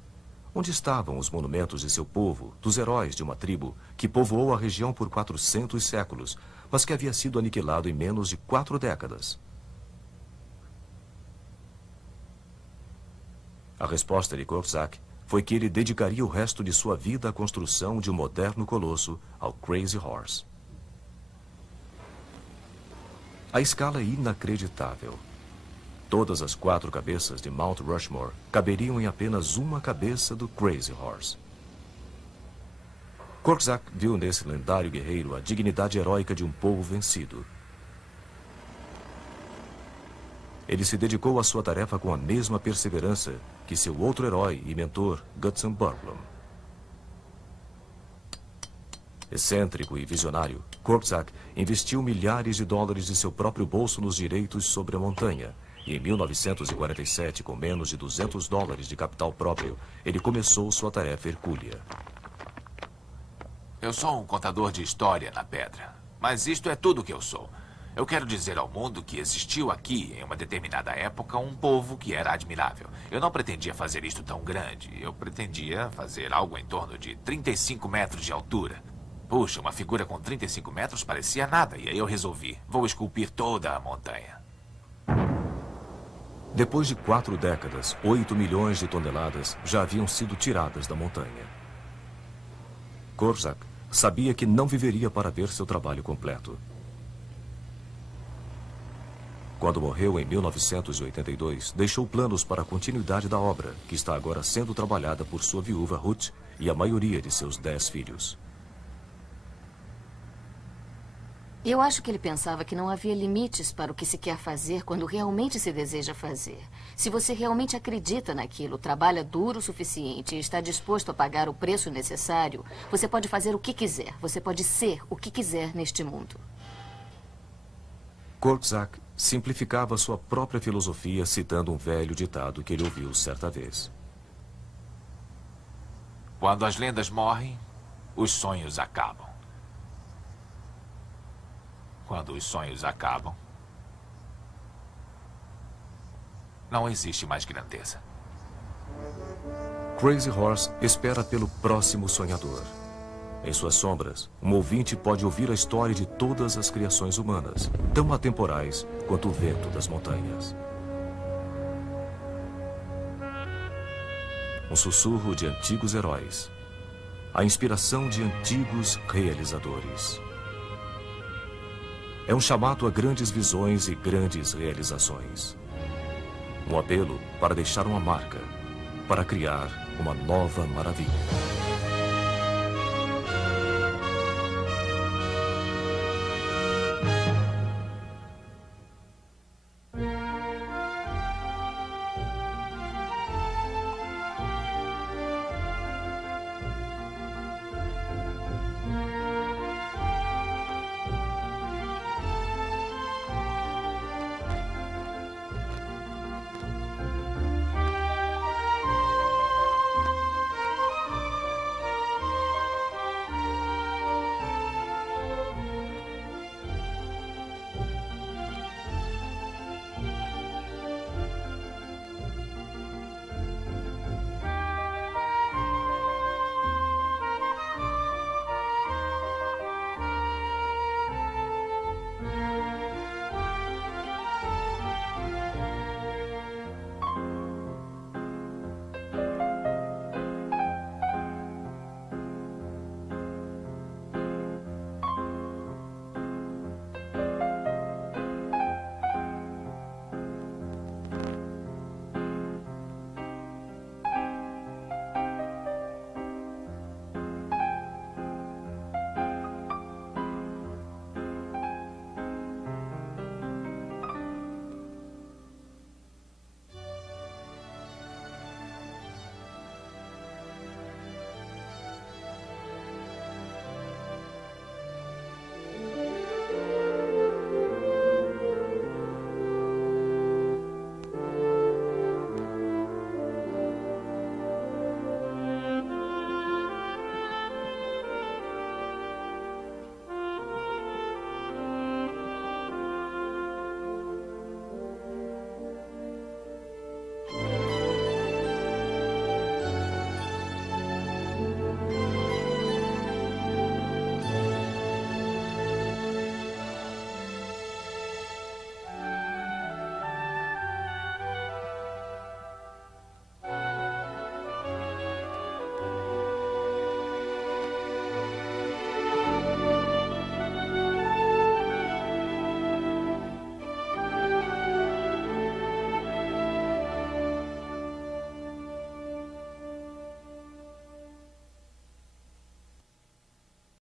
Onde estavam os monumentos de seu povo, dos heróis de uma tribo que povoou a região por 400 séculos, mas que havia sido aniquilado em menos de 4 décadas? A resposta de Korczak foi que ele dedicaria o resto de sua vida à construção de um moderno colosso, ao Crazy Horse. A escala é inacreditável. Todas as 4 cabeças de Mount Rushmore caberiam em apenas uma cabeça do Crazy Horse. Korczak viu nesse lendário guerreiro a dignidade heróica de um povo vencido. Ele se dedicou à sua tarefa com a mesma perseverança que seu outro herói e mentor, Gutzon Borglum. Excêntrico e visionário, Korczak investiu milhares de dólares de seu próprio bolso nos direitos sobre a montanha. E em 1947, com menos de $200 de capital próprio, ele começou sua tarefa hercúlea. Eu sou um contador de história na pedra, mas isto é tudo o que eu sou. Eu quero dizer ao mundo que existiu aqui, em uma determinada época, um povo que era admirável. Eu não pretendia fazer isto tão grande. Eu pretendia fazer algo em torno de 35 metros de altura. Puxa, uma figura com 35 metros parecia nada, e aí eu resolvi. Vou esculpir toda a montanha. Depois de 4 décadas, 8 milhões de toneladas já haviam sido tiradas da montanha. Korczak sabia que não viveria para ver seu trabalho completo. Quando morreu em 1982, deixou planos para a continuidade da obra, que está agora sendo trabalhada por sua viúva Ruth e a maioria de seus 10 filhos. Eu acho que ele pensava que não havia limites para o que se quer fazer quando realmente se deseja fazer. Se você realmente acredita naquilo, trabalha duro o suficiente e está disposto a pagar o preço necessário, você pode fazer o que quiser, você pode ser o que quiser neste mundo. Korczak simplificava sua própria filosofia citando um velho ditado que ele ouviu certa vez. Quando as lendas morrem, os sonhos acabam. Quando os sonhos acabam, não existe mais grandeza. Crazy Horse espera pelo próximo sonhador. Em suas sombras, um ouvinte pode ouvir a história de todas as criações humanas, tão atemporais quanto o vento das montanhas. Um sussurro de antigos heróis. A inspiração de antigos realizadores. É um chamado a grandes visões e grandes realizações. Um apelo para deixar uma marca, para criar uma nova maravilha.